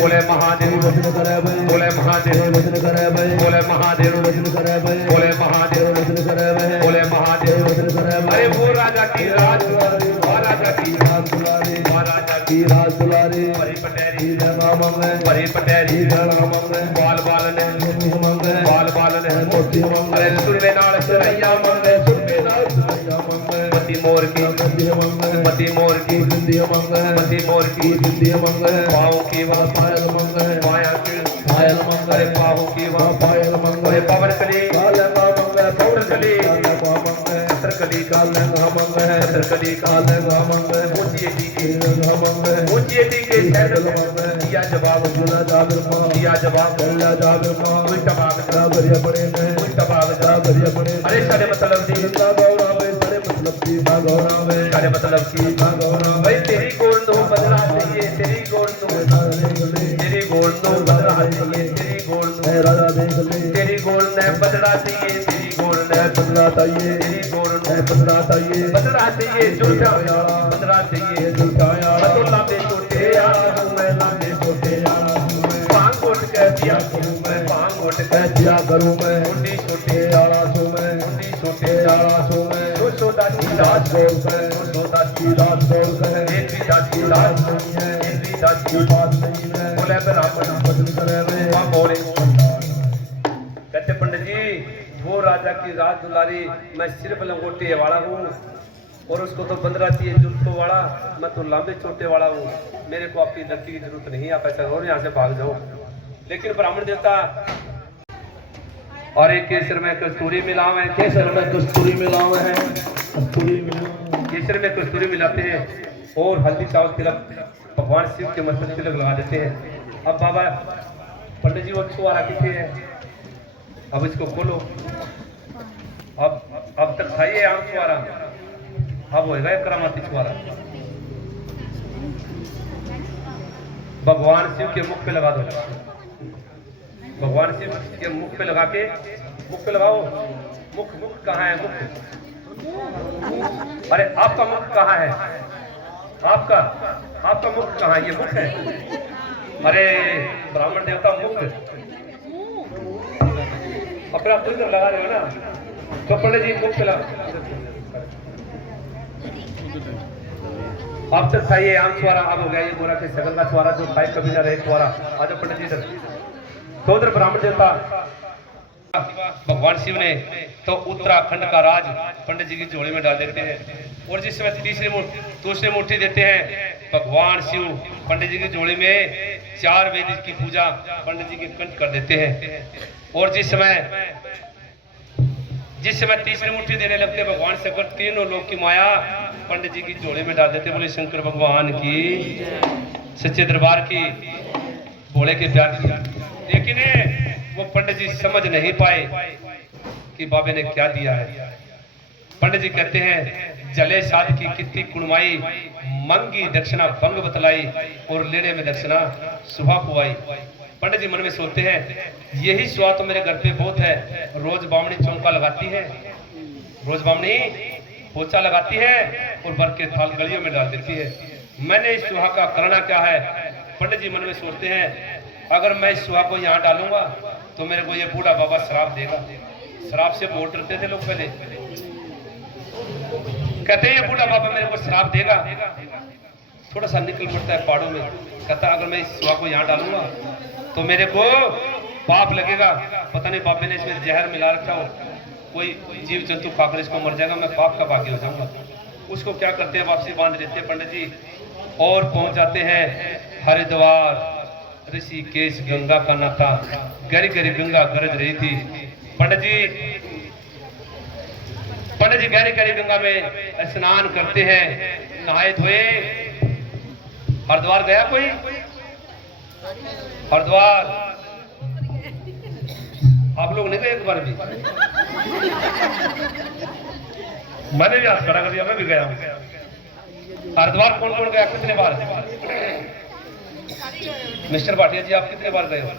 बोले महादेव वचन करे भाई, बोले महादेव वचन करे भाई, बोले महादेव वचन करे भाई, बोले महादेव वचन करे भाई, बोले महादेव वचन करे भाई। अरे वो राजा की राज दुलारी, महाराजा की राज दुलारी, महाराजा की राज दुलारी, परी पटेरी नाम में, परी पटेरी नाम में, बाल बाल ने मंगे, बाल बाल ने मोती मंगे, अरे सुनने नाल सरैया मंगे, सुनने नाल सरैया मंगे, मती मोर की बिंदी मंगे, मती मोर की बिंदी मंगे, मती मोर की बिंदी मंगे, पाँव की वह पायल मंगे, माया की पायल मंगे, पाँव की वह पायल मंगे, पवन कली काले मंगे, पवन कली काले मंगे, कली काल मंग है कली काल मंग है ऊंची टीके मंग है ऊंची टीके सैंडल मंग है दिया जवाब जुला जागर मां दिया जवाब गल्ला जागर मां कोई तबाग दा भरिया पड़े में कोई तबाग दा भरिया पड़े अरे सारे मतलब दी दा गौरा में सारे मतलब की दा गौरा में सारे मतलब की दा गौरा भाई तेरी गोल तो बदला चाहिए तेरी गोल तो तेरी गोल तो बदला चाहिए तेरी गोल तो राजा देख ले तेरी गोल ने बदला चाहिए तेरी गोल ने बदला चाहिए तेरी गोल ने बदला चाहिए बदला चाहिए जुल्फा यारा बदला चाहिए जुल्फा यारा तो लांबे छोटे यारा हूं मैं लांबे छोटे यारा हूं मैं भांग उठ के दिया करूं मैं भांग उठ के दिया करूं मैं मुंडी छोटे यारा सो मैं मुंडी छोटे यारा सो मैं तो सोदा की रात बोल है तो सोदा की रात बोल है एक भी दास की रात नहीं है एक भी दास की बात नहीं है बोले बराबर बदल करे में वहां बोले कहते पंडित जी वो राजा की राज दुलारी मैं सिर्फ लंगोटे वाला हूँ और उसको तो बंदरा चाहिए जुल्फों वाला मैं तो लंबे छोटे वाला हूँ मेरे को आपकी लड़की की जरूरत नहीं आप ऐसा और यहाँ से भाग जाओ लेकिन ब्राह्मण देवता और एक केसर में कस्तूरी मिलावे केसर में कस्तूरी मिलावे है केसर में कस्तूरी मिलाते हैं और हल्दी चावल तिलक भगवान शिव के मस्तक तिलक लगा देते हैं। अब बाबा पंडित जी वो छुआरा कितने है अब इसको खोलो अब तक खाइए आम छुआरा अब होएगा एक करामाती छुआरा भगवान शिव के मुख पे लगा दो भगवान शिव के मुख पे लगा के मुख पे लगाओ मुख मुख कहाँ है मुख अरे आपका मुख कहाँ है आपका मुख कहाँ है ये मुख है अरे ब्राह्मण देवता मुख अपने आप इधर लगा रहे हो ना तो पंडित जी मुख पे लगा अब तक खाइए आम छुआरा अब हो गया ये गोरा के सकल का छुआरा जो खाए कभी ना रहे छुआरा आज पंडित जी इधर तो उधर ब्राह्मण देवता भगवान शिव ने तो उत्तराखंड का राज पंडित जी की झोली में डाल देते हैं और जिस समय दूसरी मुट्ठी देते हैं भगवान शिव पंडित जी की झोली में 4 वेद की पूजा पंडित जी के कंठ कर देते हैं और जिस समय तीसरी मुट्ठी देने लगते भगवान शंकर तीनों लोक की माया पंडित जी की झोली में डाल देते बोले शंकर भगवान की सच्चे दरबार की भोले के प्यार की लेकिन वो पंडित जी समझ नहीं पाए कि बाबे ने क्या दिया है। पंडित जी कहते हैं जले साध की कितनी कुणमाई मंगी दक्षिणा भंग बतलाई और लेने में दक्षिणा सुबह पुआई। पंडित जी मन में सोचते हैं यही स्वाद तो मेरे घर पे बहुत है रोज बामणी चौंका लगाती है रोज बामणी पोछा लगाती है और भर के थाल गलियों में डाल देती है मैंने इस सुहा का करना क्या है। पंडित जी मन में सोचते हैं अगर मैं इस सुहा को यहाँ डालूंगा तो मेरे को ये बूढ़ा बाबा शराब देगा। शराब से बहुत डरते थे लोग पहले कहते हैं ये बूढ़ा बाबा मेरे को शराब देगा थोड़ा सा निकल पड़ता है पहाड़ों में कहता अगर मैं इस सुहा को यहाँ डालूंगा तो मेरे को पाप लगेगा पता नहीं बाबे ने इसमें जहर मिला रखा हो कोई जीव जंतु खाकर इसको मर जाएगा मैं पाप का भागी हो जाऊंगा। उसको क्या करते हैं वापसी बांध देते हैं पंडित जी और पहुंच जाते हैं हरिद्वार ऋषिकेश गंगा का नाता गरी गरी गंगा गरज रही थी। पंडित जी गहरी गहरी गंगा में स्नान करते हैं नहाए धोए। हरिद्वार गया कोई हरिद्वार आप लोग नहीं गए एक बार भी मैंने भी हाथ खड़ा कर दिया मैं भी गया हूं। हरिद्वार कौन कौन गया कितने बार मिस्टर भाटिया जी आप कितने बार गए हो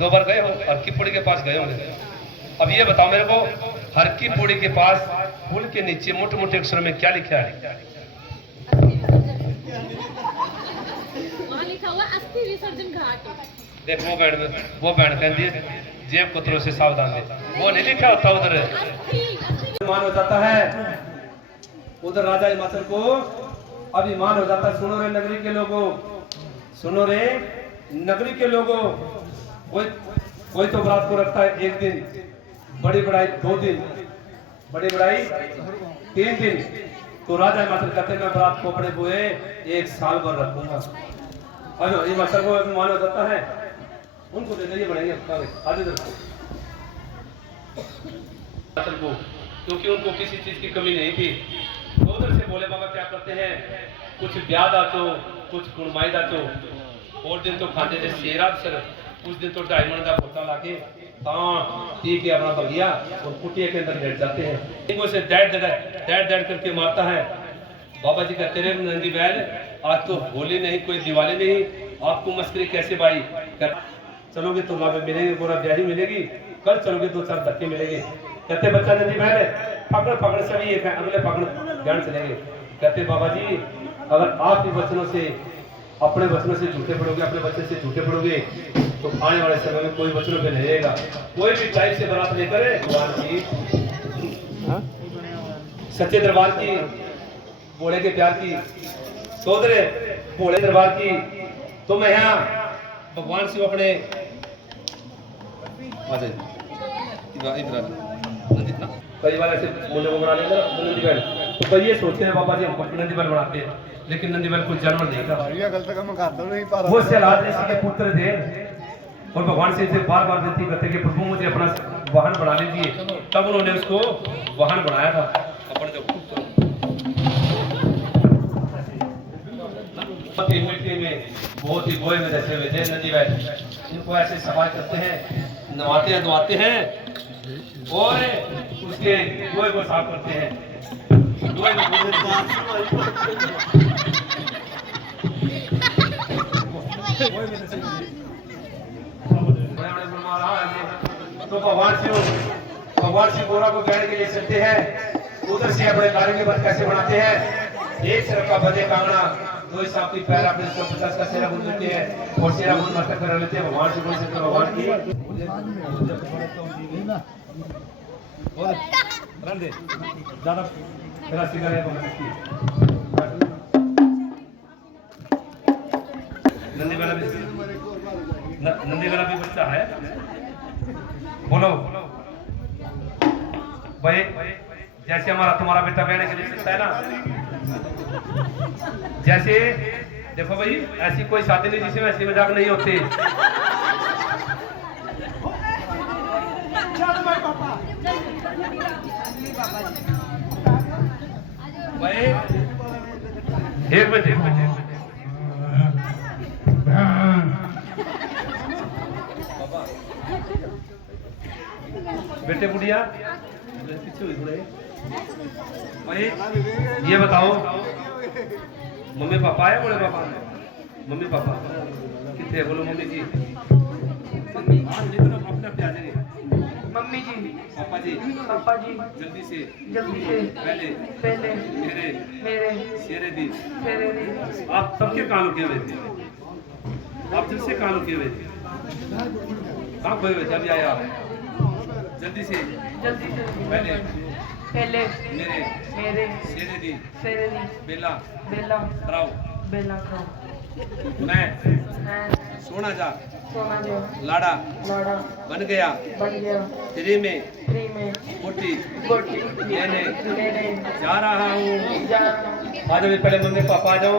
2 बार गए हो हर की पुड़ी के पास गए होंगे। अब ये बताओ मेरे को हर की पुड़ी के पास पुल के नीचे मोटे मोटे अक्षरों में क्या लिखा है वहाँ लिखा हुआ अस्थि विसर्जन घाट। देख वो बहन कहती है जेब कुतरों से सावधान दे वो नहीं लिखा होता उधर मान हो जाता है उधर राजा हिमाचल को अभिमान हो जाता है। सुनो रे नगरी के लोगों सुनो रे नगरी के लोगों कोई तो बारात को रखता है 1 दिन बड़ी बड़ाई 2 दिन बड़ी बड़ाई 3 दिन तो राजा हिमाचल कहते मैं बारात को बड़े बुए 1 साल भर रखूंगा। अब हिमाचल को अभिमान हो जाता है उनको दे दीजिए बढ़ेंगे आज इधर को क्योंकि उनको किसी चीज की कमी नहीं थी। तो उधर से भोले बाबा क्या करते हैं, कुछ ब्याह दाचो, कुछ गुणमाई दाचो, और दिन तो खाते थे शेरा सर, उस दिन तो डायमंड का पोता लाके ठीक है अपना बगिया और कुटिया के अंदर बैठ जाते हैं। इनको से डैड करके मारता है। बाबा जी कहते रहे नंदी बैल आज तो होली नहीं कोई दिवाली नहीं, आपको मस्करी कैसे भाई चलोगे तो लाभ मिलेगी, पूरा ब्याही मिलेगी, कल चलोगे 2-4 धक्के मिलेंगे। कहते बच्चा नंदी बैल पकड़ सभी एक है, अगले पकड़ ध्यान चलेंगे। कहते बाबा जी अगर आप भी वचनों से अपने वचनों से झूठे पड़ोगे, अपने वचन से झूठे पड़ोगे तो आने वाले समय में कोई वचनों पे नहीं रहेगा। कोई भी टाइप से बारात लेकर भगवान की सच्चे दरबार की, भोले के प्यार की, सोदरे भोले दरबार की, तो मैं यहाँ भगवान से अपने कई बार ऐसे बोले को बना लेगा नंदी बैल, तो कई ये सोचते हैं बाबा जी हम नंदी बैल बनाते हैं, लेकिन नंदी बैल कोई जानवर नहीं था, वो सलाद ऋषि के पुत्र थे और भगवान से बार बार विनती करते कि प्रभु मुझे अपना वाहन बना लीजिए। तब उन्होंने उसको वाहन बनाया था। मिट्टी में बहुत ही गोए में जैसे हुए थे नंदी बैल, इनको ऐसे सवाल करते हैं, नवाते हैं और उसके गोए को साफ करते हैं। तो भगवान से गोरा को बैठ के ले सकते हैं। उधर से अपने गाड़ी के बस कैसे बनाते हैं, एक सिर का बदे कांगड़ा, 2 हिसाब की पैर अपने 150 का सेरा बुन लेते हैं और सेरा बुन मस्त कर लेते हैं। भगवान से बोल सकते भगवान की ज्यादा नंदी वाला भी बच्चा है। बोलो भाई जैसे हमारा तुम्हारा बेटा बहने के लिए सकता है ना, जैसे देखो भाई ऐसी कोई शादी नहीं जिसमें ऐसी मजाक नहीं होती। भाई एक मिनट बेटे बुढ़िया पीछे हुई थोड़े। भाई ये बताओ मम्मी पापा है, बोले पापा मम्मी पापा कितने बोलो मम्मी जी, मम्मी जी पापा जी जल्दी से पहले मेरे शेरे दी। आप सबके कान लुके हुए थे, आप जिससे कान लुके हुए थे कहाँ खोए हुए थे, अभी आया जल्दी से पहले मेरे शेरे दी बेला कराओ मैं सोना जा लाड़ा बन गया तेरे में गोटी लेने जा रहा हूँ। आ जाओ पहले मम्मी पापा आ जाओ,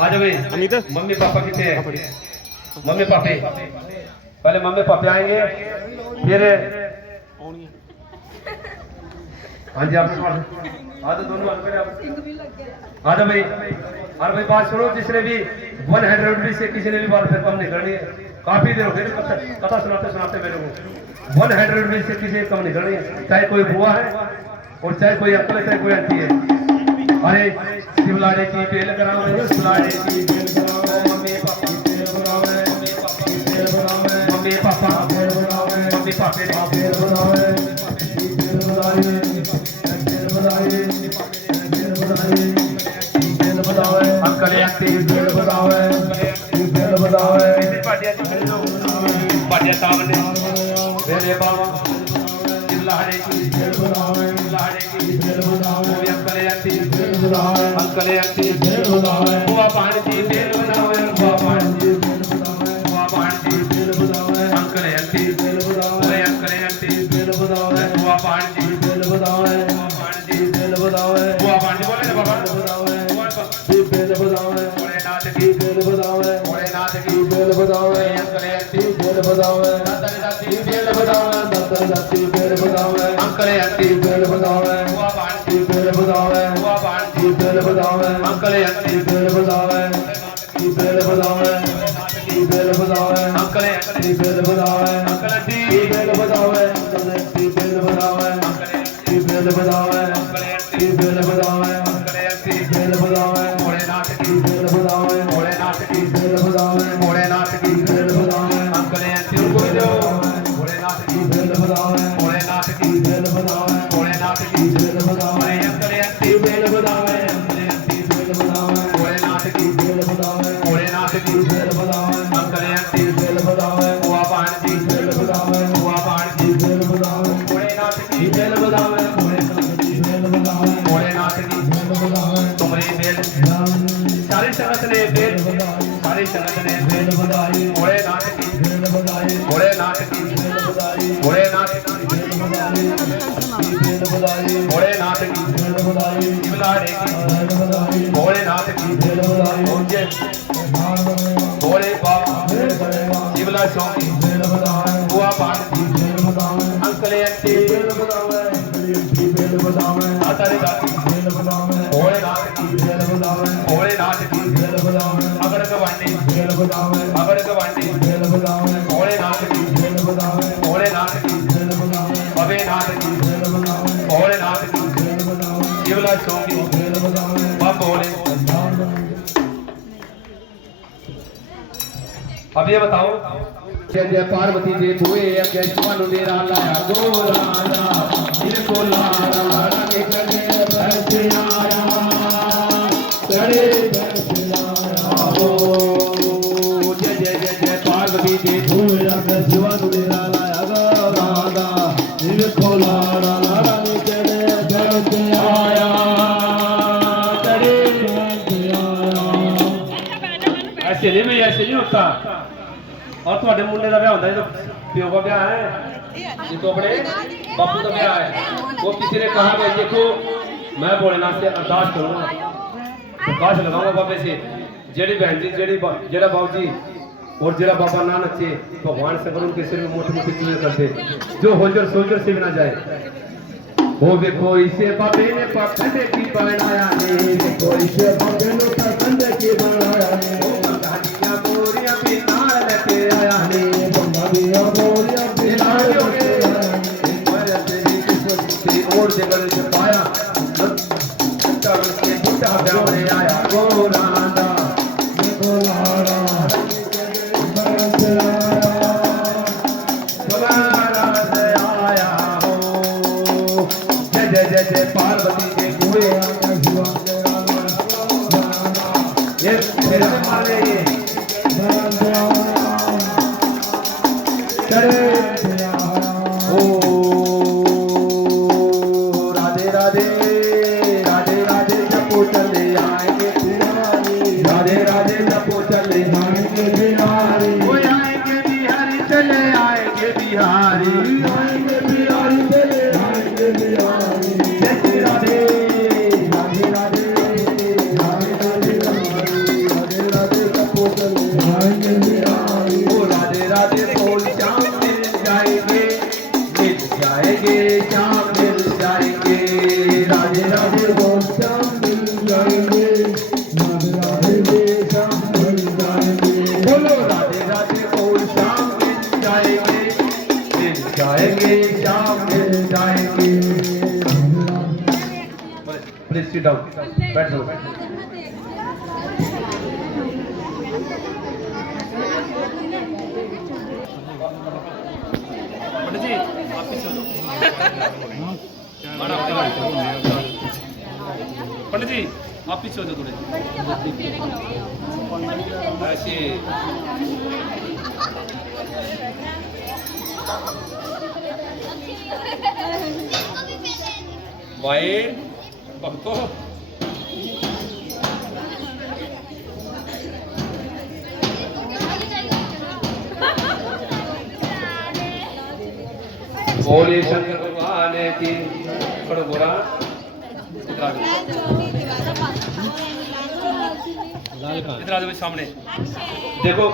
आ जाओ मम्मी पापा कितने हैं, मम्मी पापे पहले मम्मी पापे आएंगे फिर हाँ जी आप आ जाओ दोनों आ जाओ भाई। और भाई बात सुनो, जिसने भी 100 रुपीज से किसी ने भी बात फिर कम नहीं करनी है, काफी देर हो गई कथा सुनाते मेरे को। 100 रुपीज से किसी कम नहीं करनी है, चाहे कोई बुआ है और चाहे कोई अंकल है चाहे कोई आंटी है। अरे शिवलाड़े की बेल कराओ, शिवलाड़े की बेल कराओ, मम्मी पापा बेल बनाओ, मम्मी पापा बेल बनाओ, मम्मी पापे बेल बनाओ, अंकल बेल बनाओ, बेल बनाओ, पाटिया साहब ने मेरे बाबा शिवलाड़े की बेल बनाओ, शिवलाड़े की बेल बनाओ, अंकल बेल बनाओ, अंकल बेल बनाओ, बुआ पानी बेल बनाओ, बुआ पानी बेल बनाओ, बुआ पानी बेल बनाओ, अंकल बेल बनाओ, अंकल बेल बनाओ, बुआ पानी बेल बनाओ, बुआ पानी बेल बनाओ, बुआ पानी बोले ना बाबा बेल बनाओ, भोलेनाथ की बेल बनाओ, भोलेनाथ की बेल बनाओ, अंकल बेल बनाओ, दादा दादी बेल बनाओ, दादा दादी बेल बनाओ, बजावे अंकल आंटी बेल बजावे बुआ बांटी बेल बजावे बुआ बांटी बेल बजावे अंकल आंटी बेल बजावे बेल बजावे बेल बजावे अंकल आंटी बेल बजावे अंकल आंटी बेल बजावे बेल बजावे बेल बजावे बेल बजावे अंकल आंटी बेल बजावे भोलेनाथ की बेल बजावे भोलेनाथ की बेल बजावे भोलेनाथ की बेल बजावे अंकल आंटी उनको दो भोलेनाथ की बेल बजावे भोलेनाथ की बेल बजावे भोलेनाथ की बेल बजावे अंकल आंटी बेल बजावे बेल बजावे भोलेनाथ की बेल बजावे भोलेनाथ की बेल बजावे अंकल आंटी बेल बजावे बुआ बांटी बेल बजावे बुआ बांटी बेल बजावे भोलेनाथ की बेल बजावे बेल बजावे भोलेनाथ की बेल बजावे तुम्हारी बेल सारी संगत ने बेल सारी संगत ने बेल बजाई भोलेनाथ की बेल बजाई भोलेनाथ की बेल बजाई भोलेनाथ की बेल बजाई बेल बजाई भोलेनाथ की बेल बजाई शिवलाड़े की बेल बजाई भोलेनाथ की बेल बजाई पूज्य नाम बनेगा भोले बाबा बेल बनेगा शिवला चौकी बेल बजावे बुआ बाण की बेल बजावे अंकल आंटी बेल बजावे बेल बजावे दाता रे दाती बेल बजावे भोलेनाथ की बेल बजावे भोलेनाथ की बेल बजावे अगड़ गवांडी बेल बजावे अगड़ गवांडी बेल बजावे भोलेनाथ की बेल बजावे भोलेनाथ की बेल बजावे भवेनाथ की बेल बजावे भोलेनाथ की बेल बजावे शिवला चौकी बेल बजावे बाप भोले नाम बनेगा अब ये बताओ जय जय पार्वती जी हुए अगे स्वानु मेरा लाया गोराना इनको लारा के कने बैठ आया चढ़े बैठ आया हो जय जय जय जय पार्वती जी हुए अगे स्वानु मेरा लाया गोराना इनको लारा के कने बैठ आया चढ़े बैठ आया ऐसे नहीं होता और ਤੁਹਾਡੇ ਮੁੰਡੇ ਦਾ ਵਿਆਹ ਹੁੰਦਾ ਜਦੋਂ ਪਿਓ ਦਾ ਵਿਆਹ ਹੈ ये तो अपने बापू का ब्याह है वो किसी ने कहा कि देखो मैं भोलेनाथ से अरदास करूंगा अरदास लगाऊंगा बाबे से जेड़ी बहन जी जेड़ा बाबू जी और जेड़ा बाबा ना नचे भगवान से करूं किसी में मोटी मोटी चीजें करते जो होजर सोजर से भी ना जाए वो देखो इसे बाबे ने पखंडे की बनाया ने देखो इसे बाबे ने पखंडे की बनाया ने ओ गाड़ियां बोरियां भी नाल लेके आया ने गाड़ियां बोरियां भी नाल लेके आया ने मेरे तेरी किस्मत और जगह से पाया चल के बूटा जाने आया गोरांदा गोरांदा बरस आया जय जय पार्वती के हुए ये मेरे में मारे ओ राधे राधे राधे राधे जपो चले आएंगे राधे राधे जपो चले आएंगे बिहारी वो आएंगे बिहारी चले आएंगे बिहारी आएंगे बिहारी चले आएंगे बिहारी राधे राधे राधे राधे राधे राधे राधे जपो चले आएंगे बिहारी वो राधे राधे बोल श्याम मिल जाएंगे श्याम मिल जाएंगे राधे राधे बोल श्याम मिल जाएंगे राधे राधे श्याम मिल जाएंगे बोलो राधे राधे बोल श्याम मिल जाएंगे श्याम मिल जाएंगे प्लीज सिट डाउन बैठो पंडित जी आप पीछे हो जाओ पंडित जी आप पीछे हो जाओ थोड़े ऐसे भाई भक्तो बोले शंकर भगवान की थोड़ा बोला इधर आ जाओ सामने देखो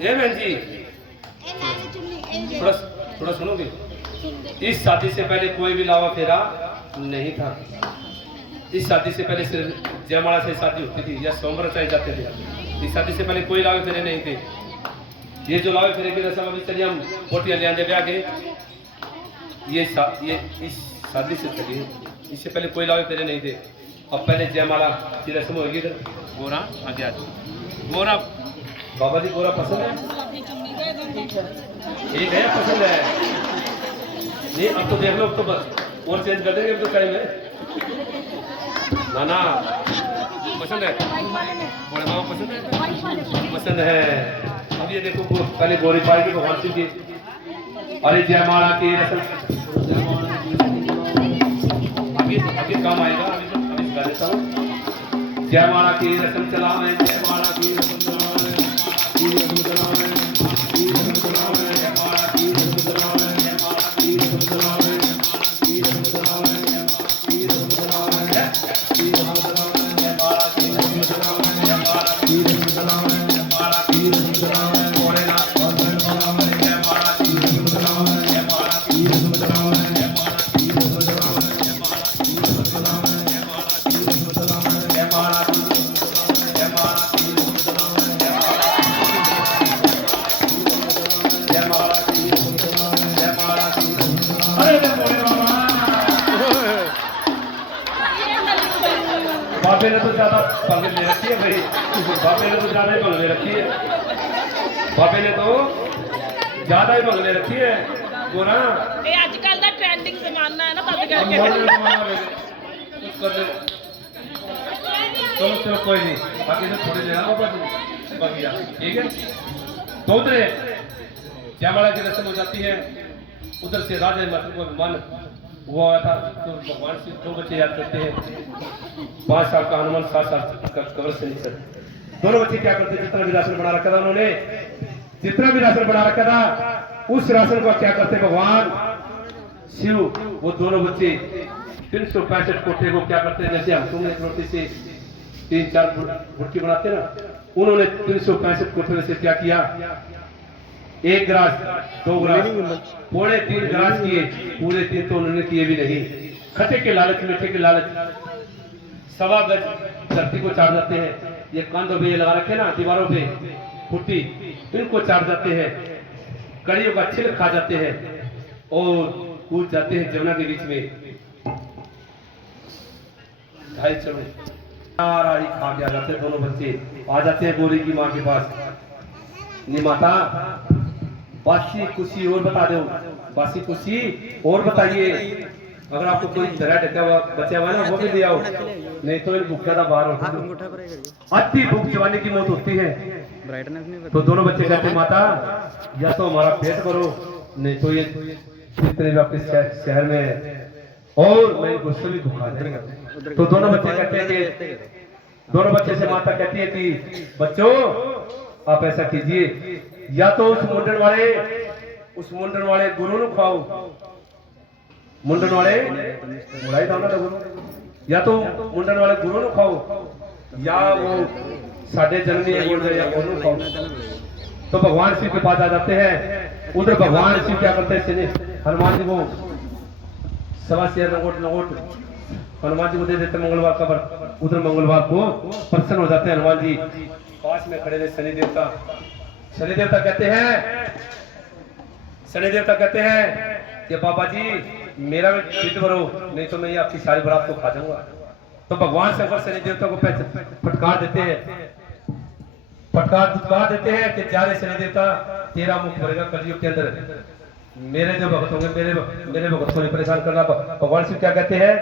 ये बहन जी थोड़ा थोड़ा सुनोगे इस शादी से पहले कोई भी लावा फेरा नहीं था। इस शादी से पहले सिर्फ जयमाला से शादी होती थी या सोमवार चाहे जाते थे। इस शादी से पहले कोई लावे फेरे नहीं थे। ये जो लावे फेरे की रस्म अभी चलिए हम पोटियां ले आने के ये इस शादी से चली। इससे पहले कोई लावे फेरे नहीं थे। अब पहले जयमाला की रस्म होगी। गोरा आगे आ गोरा बाबा जी गोरा पसंद है? ठीक है पसंद है। नहीं अब तो देख लो अब तो बस और चेंज कर देंगे अब तो टाइम है ना पसंद है बड़े बाबा पसंद है। अब ये देखो पहले गोरी पाई की भगवान सिंह की अरे जयमाला की रस्म आगे काम आएगा। अभी गा देता हूँ जयमाला की रस्म चलावे जयमाला की रस्म चलावे जयमाला की रस्म चलावे जयमाला की रस्म चलावे जयमाला की रस्म चलावे बाबे ने तो ज्यादा पल ले रखी है भाई। बाबे ने तो ज्यादा ही पल ले रखी है। बाबे ने तो ज्यादा ही पल ले रखी है। गोरा ये आजकल का ट्रेंडिंग जमाना है ना तब करके कुछ कर ले। चलो चलो कोई नहीं बाकी तो थोड़ी लेना होगा बाकी ठीक है। तो उधर जयमाला की रस्म हो जाती है। उधर से राजा को मन हुआ था तो भगवान से 2 बच्चे याद करते हैं। 5 साल का हनुमान 7 साल का कवर से नीचे दोनों बच्चे क्या करते हैं जितना भी राशन बना रखा था उन्होंने जितना भी राशन बना रखा था उस राशन को क्या करते भगवान शिव वो दोनों बच्चे 365 कोठे को क्या करते हैं जैसे हम तुम एक रोटी से 3-4 भुट्टी बनाते ना उन्होंने 365 कोठे में से क्या किया 1 गिलास 2 गिलास पौने 3 गिलास किए पूरे 3 तो उन्होंने किए भी नहीं। खट्टे के लालच मीठे के लालच 1.25 गज धरती को चाट जाते हैं। ये कंधों पे ये लगा रखे ना दीवारों पे फुट्टी इनको चाट जाते हैं। कड़ियों का छिलक खा जाते हैं और कूद जाते हैं जमुना के बीच में। 2.5 चलो सारी खा के आ जाते हैं दोनों बच्चे आ जाते हैं गोरी की माँ के पास। नी माता बासी खुशी और बता दो बासी खुशी और बताइए। अगर आपको कोई तरह ढका हुआ बचा हुआ ना वो भी ले आओ नहीं तो इन भूखा बाहर होता है। अति भूख जवानी की मौत होती है। तो दोनों बच्चे कहते माता या तो हमारा पेट भरो नहीं तो ये जितने भी आपके शहर में और मैं गुस्से भी भुखा देगा। तो दोनों बच्चे कहते हैं कि दोनों बच्चे से माता कहती है कि बच्चों आप ऐसा कीजिए या तो उस मुंडन वाले गुरु को खाओ मुंडन वाले मुड़ाई था ना गुरु या तो मुंडन वाले गुरु को खाओ या वो साढ़े जन्मी है या उन्होंने खाओ। तो भगवान शिव के पास आ जाते हैं। उधर भगवान शिव क्या करते हैं हनुमान जी को 1.25 शेर नगोट हनुमान जी को दे देते मंगलवार का उधर मंगलवार को प्रसन्न हो जाते हैं हनुमान जी। पास में खड़े थे शनि देवता कहते हैं कि बाबा जी मेरा भी पेट भरो नहीं तो मैं ये आपकी सारी बरात को खा जाऊंगा। तो भगवान शंकर शनि देवता को फटकार देते हैं कि जा रे शनि देवता तेरा मुख भरेगा कलयुग के अंदर। मेरे जो भक्त होंगे मेरे भक्त को नहीं परेशान करना। भगवान शिव क्या कहते हैं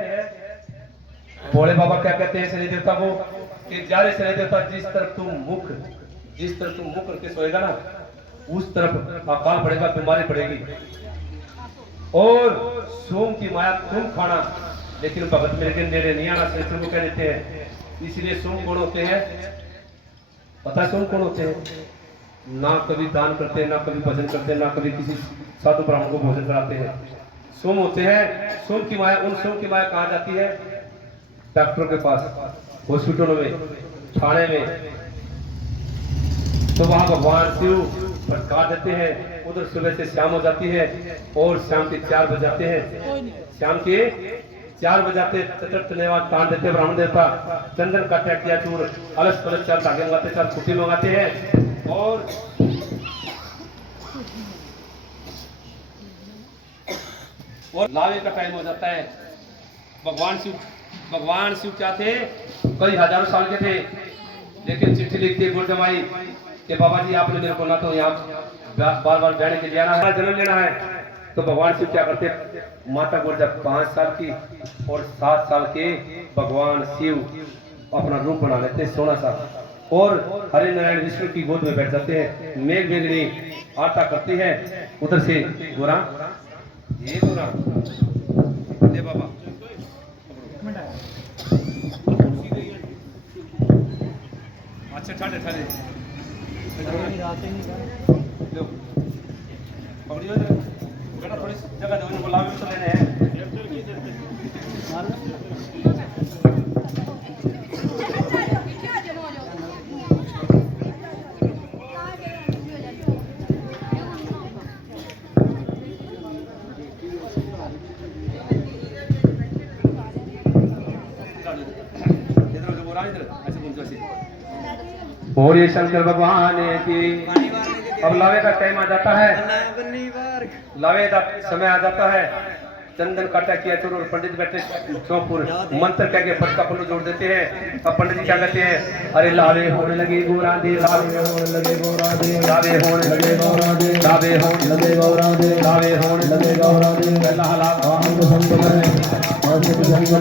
भोले बाबा क्या कहते हैं शनि देवता को कि जा रे शनि देवता जिस तरफ तुम मुख करके सोएगा ना उस तरफ अकाल पड़ेगा बीमारी पड़ेगी और सोम की माया तुम खाना लेकिन भगत मेरे के नेड़े नहीं आना शनि को कह देते हैं। इसलिए सोम कौन होते हैं पता है सोम कौन होते हैं ना कभी दान करते हैं ना कभी भजन करते हैं ना कभी किसी साधु ब्राह्मण को भोजन कराते हैं। सोम होते हैं सोम की माया सोम की माया कहाँ जाती है डॉक्टरों के पास हॉस्पिटलों में थाने में। तो वहां भगवान शिव फटकार देते हैं उधर सुबह से शाम हो जाती है और शाम के 4 बज जाते हैं। शाम के 4 बज जाते चतुर्थ नेवाज तान देते ब्राह्मण देवता चंदन काटा किया चूर अलस पलस 4 धागे मंगाते 4 कुटी मंगाते हैं और लावे का टाइम हो जाता है। भगवान शिव क्या थे, कई हजारों साल के थे, लेकिन चिट्ठी लिखती है गुरजमाई कि बाबा जी आपने मेरे को ना तो यहाँ बार बार बैठने के लिए आना है, जन्म लेना है। तो भगवान शिव क्या करते, माता गुरजा 5 साल की और 7 साल के भगवान शिव अपना रूप बना लेते हैं सोना सा और हरे नारायण विष्णु की गोद में बैठ जाते हैं। मेघ मेघनी आटा करती है, उधर से गोरा ये गोरा दे बाबा अच्छा ठाड़े ठाड़े लो पकड़ियो जरा थोड़ी जगह दो इनको लाभ तो लेने हैं। और ये शंकर भगवान की अब लावे का टाइम आ जाता है, लावे का समय आ जाता है। चंदन काटा किया चोर और पंडित बैठे चौपुर मंत्र कह के पटका पल्लू जोड़ देते हैं। अब पंडित जी क्या कहते हैं, अरे लावे होने लगे गोरा दे, लावे होने लगे गोरा दे, लावे होने लगे गोरा दे, लावे होने लगे गोरा दे, लावे होने लगे गोरा दे। उजाला वासिक संग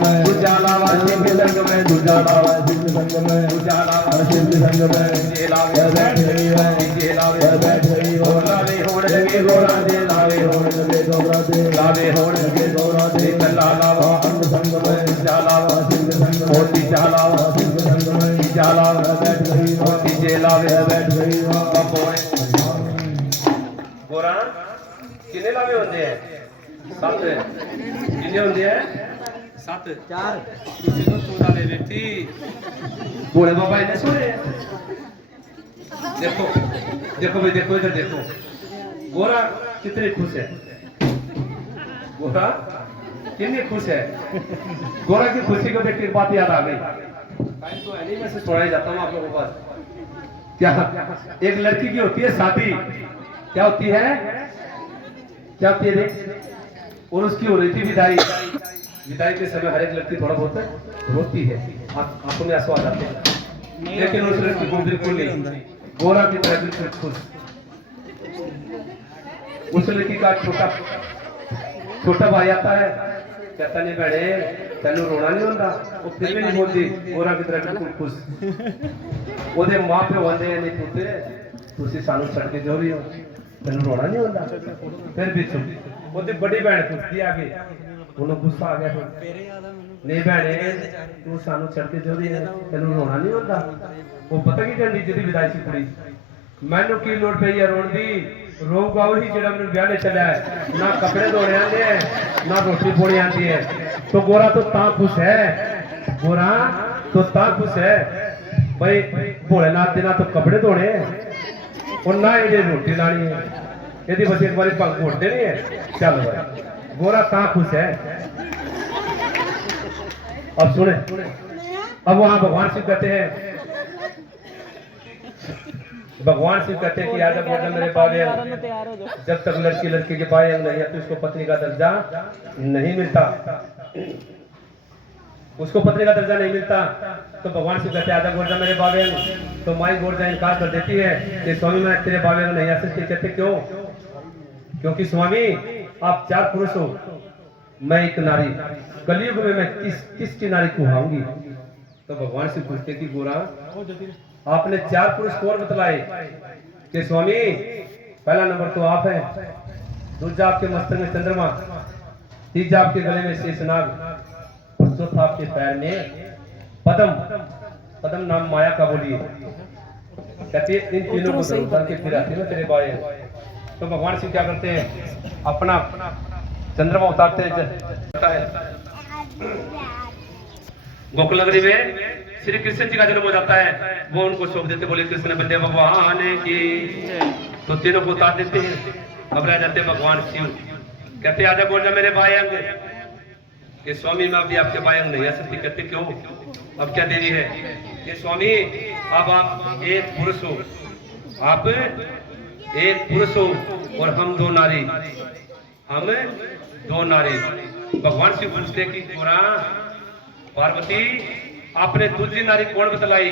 में, उजाला वासिक संग में, उजाला वासिक संग में, उजाला वासिक संग में। ये लावे बैठ रही है, ये लावे बैठ रही हो, लावे होने लगे गोरा दे, लावे होने लगे गोरा दे, लावे होने लगे गोरा दे। कल्ला वासिक संग में, उजाला वासिक संग में, होती जाला वासिक संग में, उजाला बैठ रही हो, ये लावे बैठ रही हो। गोरा कितने लावे होते हैं, 7 कितने होते हैं, 7 4 किसी को 14 ले बेटी बोले बाबा इतने सोए। देखो देखो भाई देखो इधर देखो, गोरा कितने खुश है, गोरा कितने खुश है। गोरा की खुशी को देख के एक बात याद आ गई, तो है नहीं मैं से छोड़ा ही जाता हूँ आप लोगों के पास। क्या एक लड़की की होती है शादी, क्या होती है, क्या होती है देख, और उसकी हो रही थी विदाई। विदाई के समय हर एक लड़की थोड़ा बहुत रोती है, आंखों में आंसू आ जाते हैं, लेकिन उस लड़की को बिल्कुल नहीं, गोरा की तरह बिल्कुल खुश। उस लड़की का छोटा भाई आता है, कहता नहीं बहने तेन रोना नहीं होता, वो फिर भी नहीं बोलती, गोरा की तरह बिल्कुल खुश। वो माँ प्यो आते नहीं पुत्ते तुसी सानू छड़ के जो भी हो, तेन रोना नहीं होता, फिर भी चुप। वो बड़ी बहन पूछती आगे, उन्होंने गुस्सा आ गया, नहीं भैने तू सानू छड़ के जो है तेन रोना नहीं होता। वो पता की कहती जी विदाई सी कुड़ी, मैनू की लोड़ पई है रोन दी, रोऊगा वही जेड़ा मैनू ब्याह चलिया है, ना कपड़े धोने आते हैं ना रोटी पोनी आती है। तो गोरा तो ता खुश है, गोरा तो ता खुश है भाई भोलेनाथ के ना तो कपड़े धोने और ना ये रोटी लानी है, यदि बस एक बार पग घोटते नहीं है। चल भाई गोरा ता खुश है। अब सुने, अब वहां भगवान शिव कहते हैं, भगवान शिव कहते हैं कि आजा बोल मेरे पावे, जब तक लड़के के पाए नहीं है तो उसको पत्नी का दर्जा नहीं मिलता, उसको पत्नी का दर्जा नहीं मिलता। तो भगवान शिव कहते हैं आजा गोरजा मेरे बावे। तो माई गोरजा इनकार कर देती है कि स्वामी मैं तेरे बावे में नहीं आ सकती। कहते क्यों, क्योंकि स्वामी आप 4 पुरुष हो, मैं एक नारी, कलयुग में मैं किसकी नारी कुहाऊंगी। तो भगवान से पूछते कि गोरा आपने 4 पुरुष कौन बतलाए, कि स्वामी पहला नंबर तो आप है, दूसरा आपके मस्तक में चंद्रमा, तीसरा आपके गले में शेषनाग और चौथा आपके पैर में पद्म, पद्म नाम माया का बोलिए। कहते इन तीनों को उतार के फिर आती है तेरे बाए। तो भगवान शिव क्या करते हैं, अपना चंद्रमा उतारते हैं। गोकुल नगरी में श्री कृष्ण जी का जन्म हो जाता है, वो उनको सौंप देते, बोले कृष्ण बंदे भगवान की। तो तीनों को उतार देते हैं। अब रह जाते भगवान शिव, कहते आजा बोल जा मेरे बायंग, कि स्वामी मैं अभी आपके बायंग नहीं आ सकती। कहते क्यों, अब क्या देरी है? कि स्वामी अब आप एक पुरुष हो, आप एक पुरुष हो और हम दो नारी, हम दो नारी। भगवान शिव पूछते कि पूरा पार्वती आपने दूसरी नारी कौन बतलाई?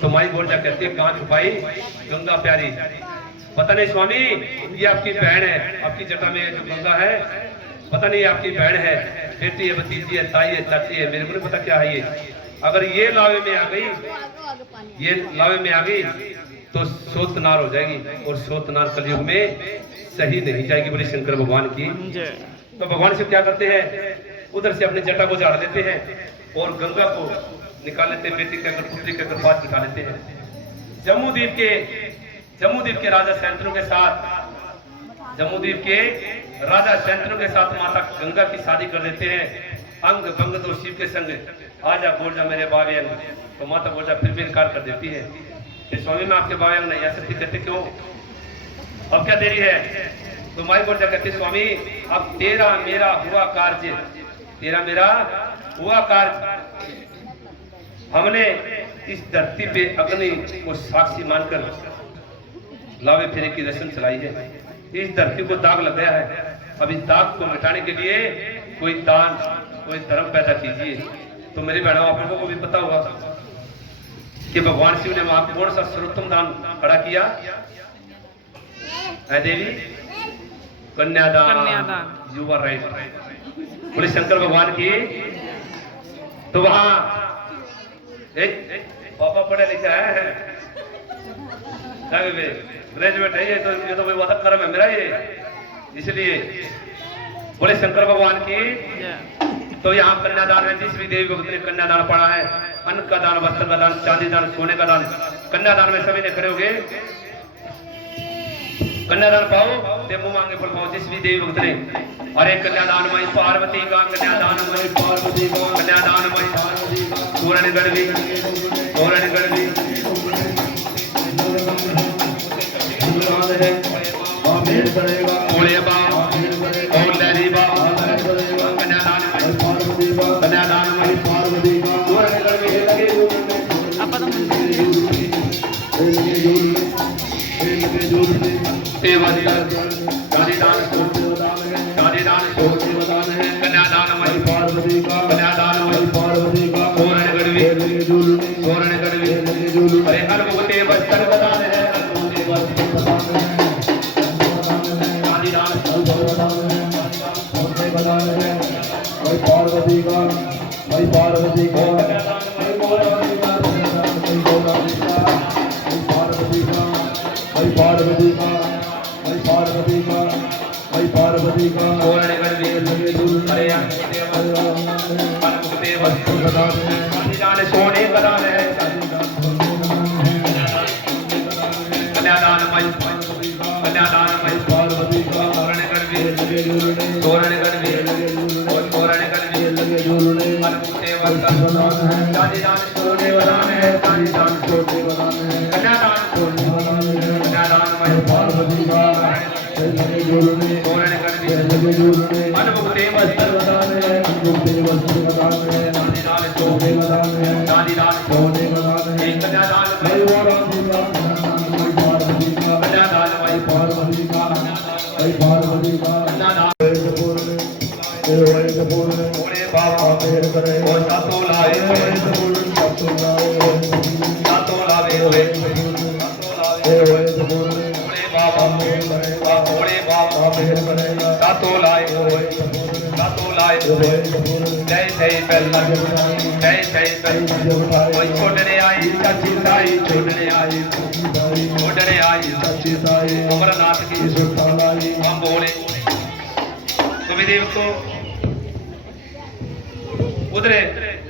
तो माई बोल जा कहती है कहाँ छुपाई? गंगा प्यारी। पता नहीं स्वामी ये आपकी बहन है, आपकी जटा में जो गंगा है पता नहीं आपकी बहन है, बेटी है, भतीजी है, ताई है, चाची है, मेरे को नहीं पता क्या है ये। अगर ये लावे में आ गई, ये लावे में आ गई तो सोतनार हो जाएगी, और सोतनार कलयुग में सही नहीं जाएगी। बोले शंकर भगवान की। तो भगवान से क्या करते हैं, उधर से अपनी जटा को झाड़ देते हैं और गंगा को निकाल लेते हैं, बेटी के अगर पुत्री के अगर पास निकाल लेते हैं। जम्मूद्वीप के राजा शंतनु के साथ, जम्मूद्वीप के राजा शंतनु के साथ माता गंगा की शादी कर देते हैं। अंग भंग दो शिव के संग, आजा बोल जा मेरे बावयंग। तो माता बोल जा फिर भी इनकार कर देती है कि स्वामी मैं आपके बावयंग नहीं आ सकती। कहते क्यों, अब क्या देरी है? तो माई बोल जा कहती स्वामी अब तेरा मेरा हुआ कार्य, तेरा मेरा हुआ कार्य, हमने इस धरती पे अग्नि को साक्षी मानकर लावे फेरे की रस्म चलाई है। इस धरती को दाग लग गया है, अब इस दाग को मिटाने के लिए कोई दान, कोई धर्म पैदा कीजिए। तो मेरे बहनों आप लोगों को भी पता होगा कि भगवान शिव ने वहां कौन सा सर्वोत्तम दान खड़ा किया है देवी? कन्यादान। You are right. बोले शंकर भगवान की। तो वहां एक पापा पढ़े लिखा है, ग्रेजुएट है, ये तो बहुत कर्म है मेरा ये, इसलिए बोले शंकर भगवान की। तो यहाँ कन्यादान है, जिस भी देवी भक्त ने कन्यादान पढ़ा है, अन्न का दान, वस्त्र का दान, चांदी दान, सोने का दान, कन्यादान में सभी ने खड़े हो गए। कन्यादान पाओ ते मुंह मांगे फल पाओ, जिस भी देवी भक्त ने। अरे कन्यादान मई पार्वती का, कन्यादान मई पार्वती का, कन्यादान मई पार्वती का, तोरण गढ़वी, तोरण गढ़वी बोले बा और लहरी बा, कन्यादान मई पार्वती का, कन्यादान मई पार्वती का, तोरण गढ़वी लगे कन्यादान मई पार्वती का, कन्यादान मई पार्वती का, तोरण गढ़वी, तोरण गढ़वी। अरे अनुभूते वस्त्र बदान है, अनुभूते वस्त्र बदान है, पार्वती का, मई पार्वती का, मई पार्वती का, पार्वती का, मई पार्वती का, मई पार्वती का, मई पार्वती का, तोरण गढ़वी लगे झूलने। अरे अनुभूते वस्त्र बदान है, कन्यादान सोने बदान है, कन्यादान मई, कन्यादान मई पार्वती का, तोरण गढ़वी लगे झूलने, तोरण गढ़वी और तोरण गढ़वी लगे झूलने। अनुभूते वस्त्र बदान है, कन्यादान सोने बदान है, कन्यादान सोने बदान है, कन्यादान सोने बदान है, कन्यादान मई पार्वती का लगे झूलने, तोरण गढ़वी लगे झूलने। अनुभूते वस्त्र बदान है, अनुभूते वस्त्र बदान है, कन्यादान सोने बदान है, कन्यादान सोने बदान है, कन्यादान मई पार्वती का, पार्वती का, कन्यादान मई पार्वती का, मई पार्वती का, कन्यादान बोले बाबा मेर करे ओ सातो लाए, सातो लाए, सातो लावे होए, बोले बाबा मेर करे, बोले बाबा मेर करे, सातो लाए होए, सातो लाए होए। जय जय बेल्ला, जय जय बेल्ला, कोई छोड़ने आई चाची ताई, छोड़ने आई छोड़ने आई चाची ताई, अमरनाथ की सुरतालाई। हम बोले देव को उधर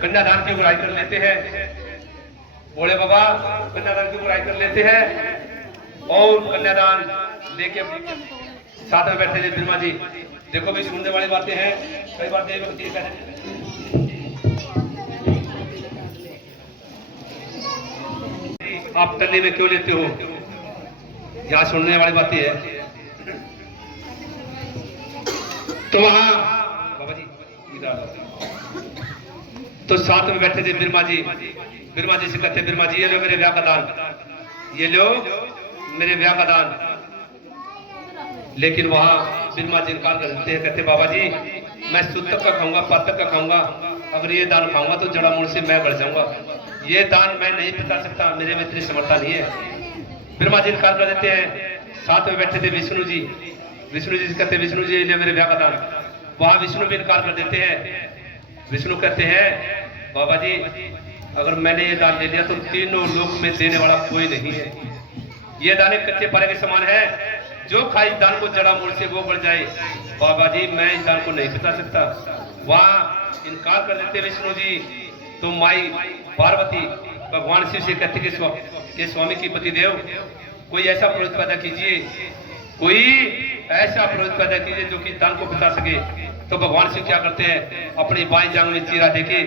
कन्यादान की बुराई कर लेते हैं, बोले बाबा कन्यादान की बुराई कर लेते हैं और कन्यादान लेके साथ में बैठे थे बिरमा जी। देखो भी सुनने वाली बातें हैं, कई बार देव भक्ति आप टल्ली में क्यों लेते हो? यहाँ सुनने वाली बात ये है। तो वहां बाबा जी तो साथ में बैठे थे बिरमा जी से कहते बिरमा जी ये लो मेरे ब्याह का दान, ये लो मेरे ब्याह का दान। लेकिन वहां बिरमा जी इनकार कर देते हैं, कहते बाबा जी मैं शुद्ध तक का खाऊंगा, पातक का खाऊंगा, अगर ये दान खाऊंगा तो जड़ा मूल से मैं बढ़ जाऊंगा, ये दान मैं नहीं बता सकता, मेरे में इतनी समर्था नहीं है। बिरमा जी इनकार कर देते हैं। साथ में बैठे थे विष्णु जी से कहते विष्णु जी ले मेरे ब्याह का दान, वहां विष्णु भी इनकार कर देते हैं। विष्णु कहते हैं बाबा जी अगर मैंने ये दान दे दिया तो तीनों लोक में देने वाला कोई नहीं है, ये दाने कच्चे पारे के समान है, जो खाए इस दान को जड़ा मूल से वो बढ़ जाए, बाबा जी मैं इस दान को नहीं बता सकता। वहां इनकार कर देते विष्णु जी। तो माई पार्वती भगवान शिव से कहते कि स्वामी की पति देव कोई ऐसा पुरोहित पैदा कीजिए, कोई ऐसा पुरोहित पैदा कीजिए जो कि दान को बता सके। तो भगवान शिव क्या करते हैं, अपनी बाएं जांग में चीरा देके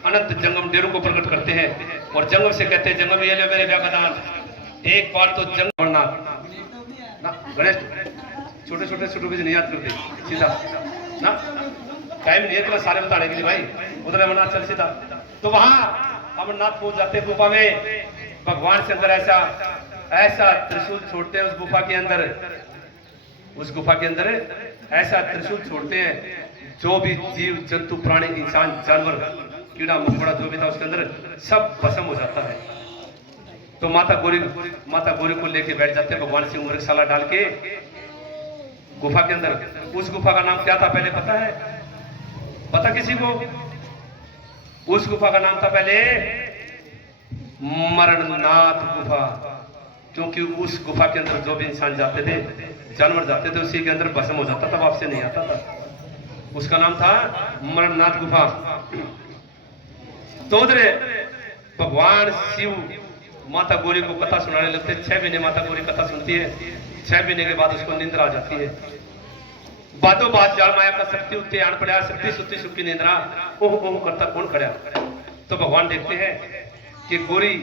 अनंत जंगम डेरू को प्रकट करते हैं और जंगम से कहते हैं जंगम ये ले मेरे ब्याह का दान। एक बार तो जंगम ना गणेश छोटे छोटे भी नहीं याद करते सीधा ना, टाइम नहीं है तो सारे बताने के लिए भाई, उधर अमरनाथ चल सीधा। तो वहां अमरनाथ पहुंच जाते गुफा में, भगवान शंकर ऐसा त्रिशूल छोड़ते हैं उस गुफा के अंदर ऐसा त्रिशूल छोड़ते हैं, जो भी जीव जंतु प्राणी इंसान जानवर कीड़ा मकोड़ा जो भी था उसके अंदर सब भस्म हो जाता है। तो माता गौरी को लेके बैठ जाते हैं भगवान शिव मृगशाला डाल के गुफा के अंदर। उस गुफा का नाम क्या था पहले पता है? पता किसी को? उस गुफा का नाम था पहले मरणनाथ गुफा, क्योंकि उस गुफा के अंदर जो भी इंसान जाते थे, जानवर जाते थे, उसी के अंदर भस्म हो जाता था, वापस नहीं आता था। उसका नाम था मरणनाथ गुफा। तो उधर भगवान शिव माता गौरी को कथा सुनाने लगते। 6 महीने माता गौरी कथा सुनती है, 6 महीने के बाद उसको निंद्रा आ जाती है। बातों बात जाल माया का शक्ति उत्ते आन पड़ा, शक्ति सुत्ती सुखी निंद्रा ओह ओह करता कौन खड़ा। तो भगवान देखते हैं कि गौरी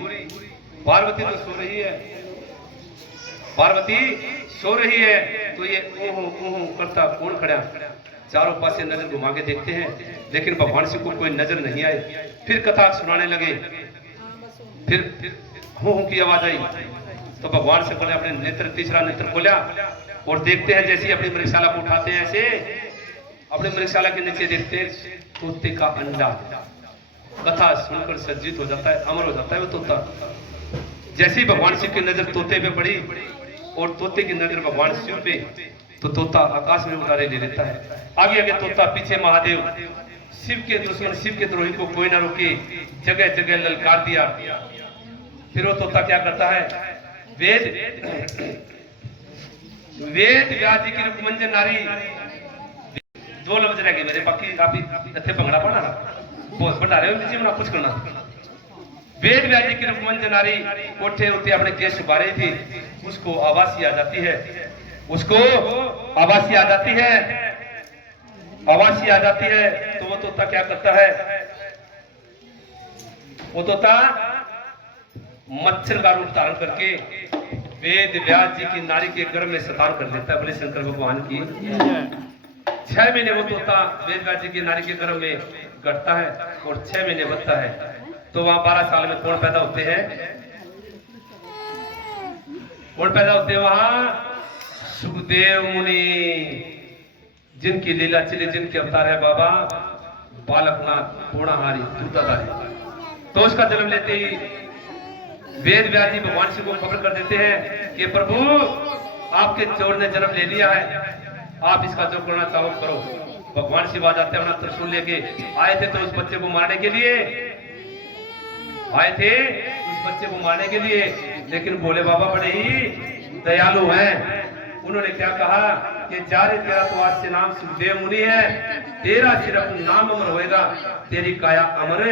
पार्वती तो सो रही है, पार्वती सो रही है, तो ये ओह ओह करता कौन खड़ा। चारों पासे नजर घुमा के देखते हैं, लेकिन भगवान शिव को कोई नजर नहीं आई। फिर कथा सुनाने लगे, फिर हूं की आवाज आई। तो भगवान शंकर ने अपने नेत्र तीसरा नेत्र खोला और देखते हैं जैसे अपनी मृगशाला को उठाते हैं, ऐसे अपनी मृगशाला के नीचे देखते हैं तोते का अंडा। कथा सुनकर सज्जित हो जाता है, अमर हो जाता है वो तोता। जैसे ही भगवान शिव की नजर तोते पे पड़ी और तोते की नजर भगवान शिव पे, तो तोता आकाश में उड़ारे ले लेता है। आगे आगे तोता, पीछे महादेव। शिव के दुश्मन, शिव के द्रोही को कोई ना रोके, जगह जगह ललकार दिया। फिर वो तोता क्या करता है, वेद व्यास जी की रूपमंजन नारी। 2 लफ्ज रह गए मेरे, बाकी आप इतने भंगड़ा पड़ा बहुत बता रहे हो पीछे में कुछ करना। वेद व्यास जी की रूपमंजन नारी कोठे उठे अपने केस सुबारे थी, उसको आवासी आ जाती है, उसको आवासी आ जाती है, आवासी आ जाती है। तो वो तोता क्या करता है, वो तोता मच्छर का रूप धारण करके वेद व्यास जी की नारी के गर्भ में शतान कर देता है। बोले शंकर भगवान की 6 महीने वो तोता वेद व्यास जी की नारी के गर्भ में घटता है और 6 महीने बचता है। तो वहां 12 साल में कौन पैदा होते हैं, कौन पैदा होते हैं वहां? सुखदेव मुनि, जिनकी लीला चली, जिनके अवतार है बाबा बालकनाथ पूर्णाहारी दूताधारी। तो उसका जन्म लेते ही वेद व्यास जी भगवान शिव को खबर कर देते हैं कि प्रभु आपके चोर ने जन्म ले लिया है, आप इसका जो करना चाहो करो। भगवान शिव आ जाते हैं अपना त्रिशूल लेके। आए थे तो उस बच्चे को मारने के लिए, आए थे उस बच्चे को मारने के लिए, लेकिन भोले बाबा बड़े ही दयालु हैं। उन्होंने क्या कहा कि जा रे तेरा तो आज से नाम सुखदेव मुनि है, तेरा सिर्फ नाम अमर होएगा, तेरी काया अमर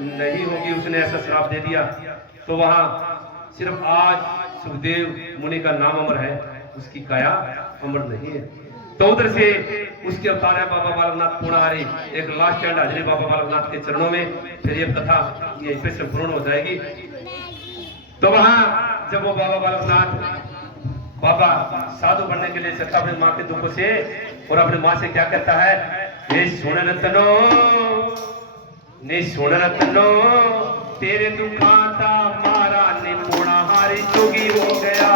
नहीं होगी। उसने ऐसा श्राप दे दिया। तो वहां सिर्फ आज सुखदेव मुनि का नाम अमर है, उसकी काया अमर नहीं है। तो उधर से उसके अवतार है बाबा बालकनाथ पूर्णाहारी। एक लास्ट एंड हाजिरी बाबा बालकनाथ के चरणों में, फिर ये कथा ये फिर से पूर्ण हो जाएगी। तो वहां जब वो बाबा बालकनाथ बाबा साधु बनने के लिए चलता अपनी माँ के दुखों से और अपनी माँ से क्या कहता है, ये सुन रत्नो, ने सुन रत्नो, तेरे दुखाता मारा निपुणा हारी जोगी हो गया,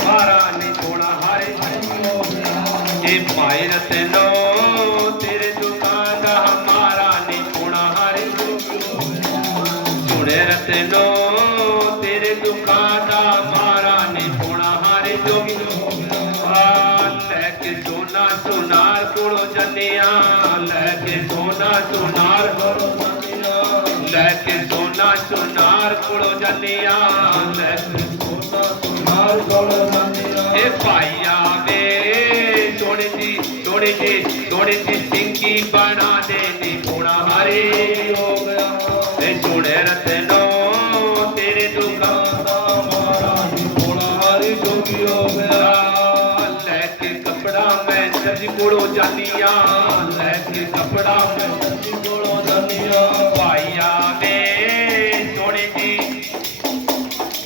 मारा निपुणा हारी जोगी हो गया। ये पाए रत्नो, तेरे दुखाता हमारा निपुणा हारी जोगी हो गया। सुने रत्नो, तेरे दुखाता मारा निपुणा हारी जोगी हो गया। लेके सोना सुनार कुड़ो जनिया, लेके सोना सुनार कुड़ो जनिया, लेके सोना सुनार कुड़ो जनिया, लेके सोना सुनार कुड़ो जनिया। ए भाइया वे सोने जी सोने जी सोने जी सिंगी बना दे निपुणा हारी हो गया। ए सोने रत्नो, तेरे दुखाता मारा निपुणा हारी जोगी हो गया। लेके कपड़ा मैं दर्जी कोड़ो जानिया, लेके कपड़ा मैं दर्जी कोड़ो जानिया। भाइया वे सोने जी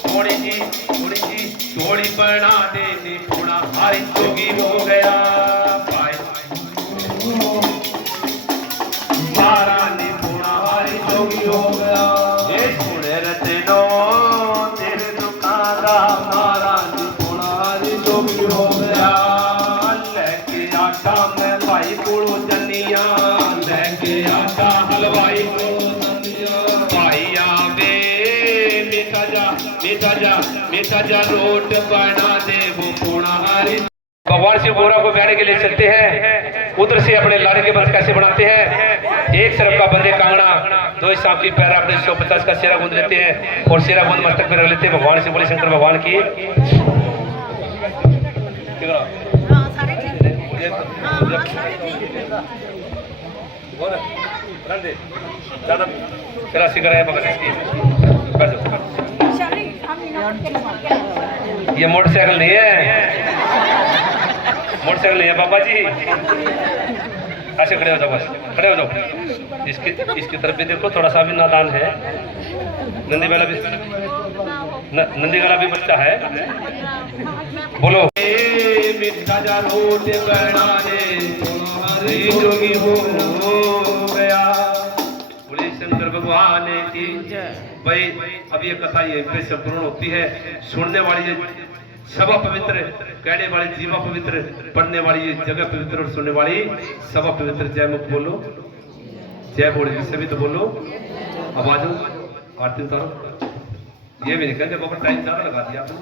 सोने जी सोने जी सोड़ी बना दे निपुणा हारी जोगी हो गया। भाई मारा निपुणा हारी जोगी हो गया। ये सुने रत्नो, तेरे दुखाता मारा निपुणा हारी जोगी हो गया। लेके आटा मैं भाई कोड़ो जनिया, लेके आटा हलवाई कोड़ो जनिया। भाई आवे मीठा जा मीठा जा मीठा जा रोट बना दे वो पूर्णा हारी। भगवान शिव गोरा को ब्याने के लिए चलते हैं, उधर से अपने लाड़े के बंद कैसे बनाते हैं। एक तरफ का बंदे कांगड़ा, दो सांप की पैरा अपने 150 का सिरा गूंद लेते हैं और सिरा गूंद मस्तक पे रख लेते हैं। भगवान से बोले शंकर भगवान की ये मोटरसाइकिल नहीं है, मोटरसाइकिल नहीं है बाबा जी। ऐसे खड़े हो जाओ, बस खड़े हो जाओ। इसकी तरफ भी देखो, थोड़ा सा भी नादान है। नंदी वाला भी नंदी वाला भी बच्चा है। बोलो मिठा जा रोट बना दे जोगी हो गया। बोले शंकर भगवान की भाई। अब ये कथा ये से पूर्ण होती है। सुनने वाली ये सभा पवित्र, कहने वाली जीवा पवित्र, पढ़ने वाली ये जगह पवित्र और सुनने वाली सभा पवित्र। जय मुख बोलो, जय बोले सभी तो बोलो। अब आ जाओ आरती उतारो। ये भी नहीं कहते बाबा टाइम ज्यादा लगा दिया आपने।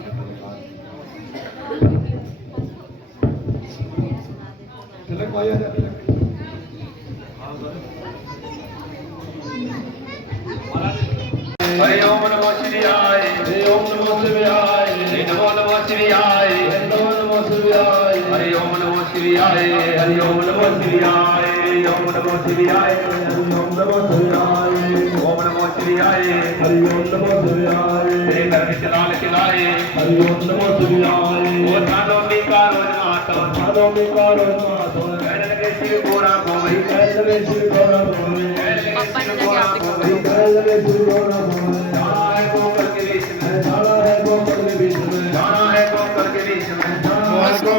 हरि ओम नमो शिवाय, हरि ओम नमो शिवाय, हरि नमो नमो शिवाय, हरि नमो नमो शिवाय, हरि ओम नमो शिवाय, हरि ओम नमो शिवाय, हरि ओम नमो शिवाय, हरि ओम नमो शिवाय, ओम नमो शिवाय, हरि ओम नमो शिवाय। तेरे घर में चलाल खिलाए, हरि ओम नमो शिवाय। ओ थानो में का रोज मातो, थानो में का रोज मातो। कहने लगे शिव गोरा गोई, कहने लगे शिव गोरा गोई, कहने लगे शिव गोरा गोई, कहने लगे शिव गोरा गोई। जाना है गोकर के बीच में, जाना है गोकर के बीच में, जाना है गोकर के बीच में।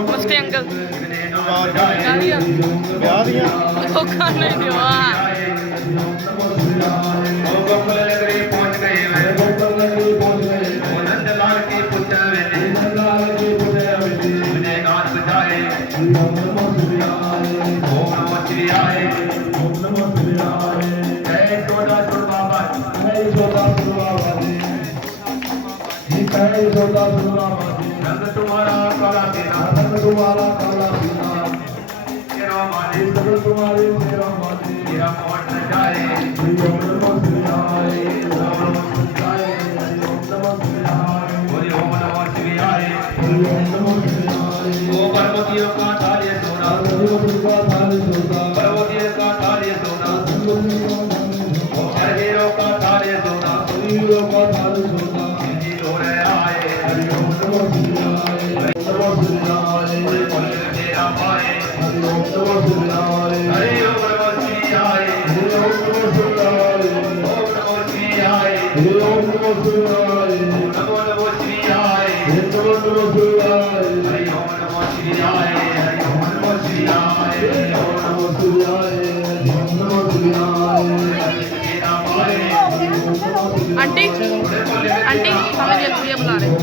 मुझके अंकल ब्याह दिया वो खान नहीं दिया। गोकुल नगरी पहुंच गए, गोकुल नगरी पहुंच गए। नंदलाल की पुत्र बेटी, नंदलाल की पुत्र बेटी ने नाच बजाए। ओम नमो शिवाय, ओम नमो शिवाय, ओम नमो शिवाय। जय सोदा सुरबाबा, जय सोदा सुरबाबा जी, जय सोदा सुरबाबा जी। रंग तुम्हारा काला पीला, रंग तुम्हारा काला पीला। तेरा माली सगल तुम्हारे तेरा माली, तेरा मोट न जाए। ओम नमो शिवाय, ओम नमो शिवाय, ओम नमो शिवाय, ओम नमो शिवाय, ओम नमो शिवाय। ओ पर्वतियों का थाली सोना, पर्वतियों का थाली सोना, पर्वतियों का थाली सोना, ओ हरवीरों का थाली सोना, हरवीरों का थाली सोना। जी रो रहे आए, हरि ओम नमो शिवाय, हरि नमो शिवाय, हरि बोल तेरा पाए, हरि ओम नमो शिवाय, हरि ओम नमो शिवाय, हरि ओम नमो शिवाय, ओम नमो शिवाय, हरि ओम नमो शिवाय। आंटी आंटी हमें जल्दी बुला रहे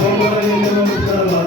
Om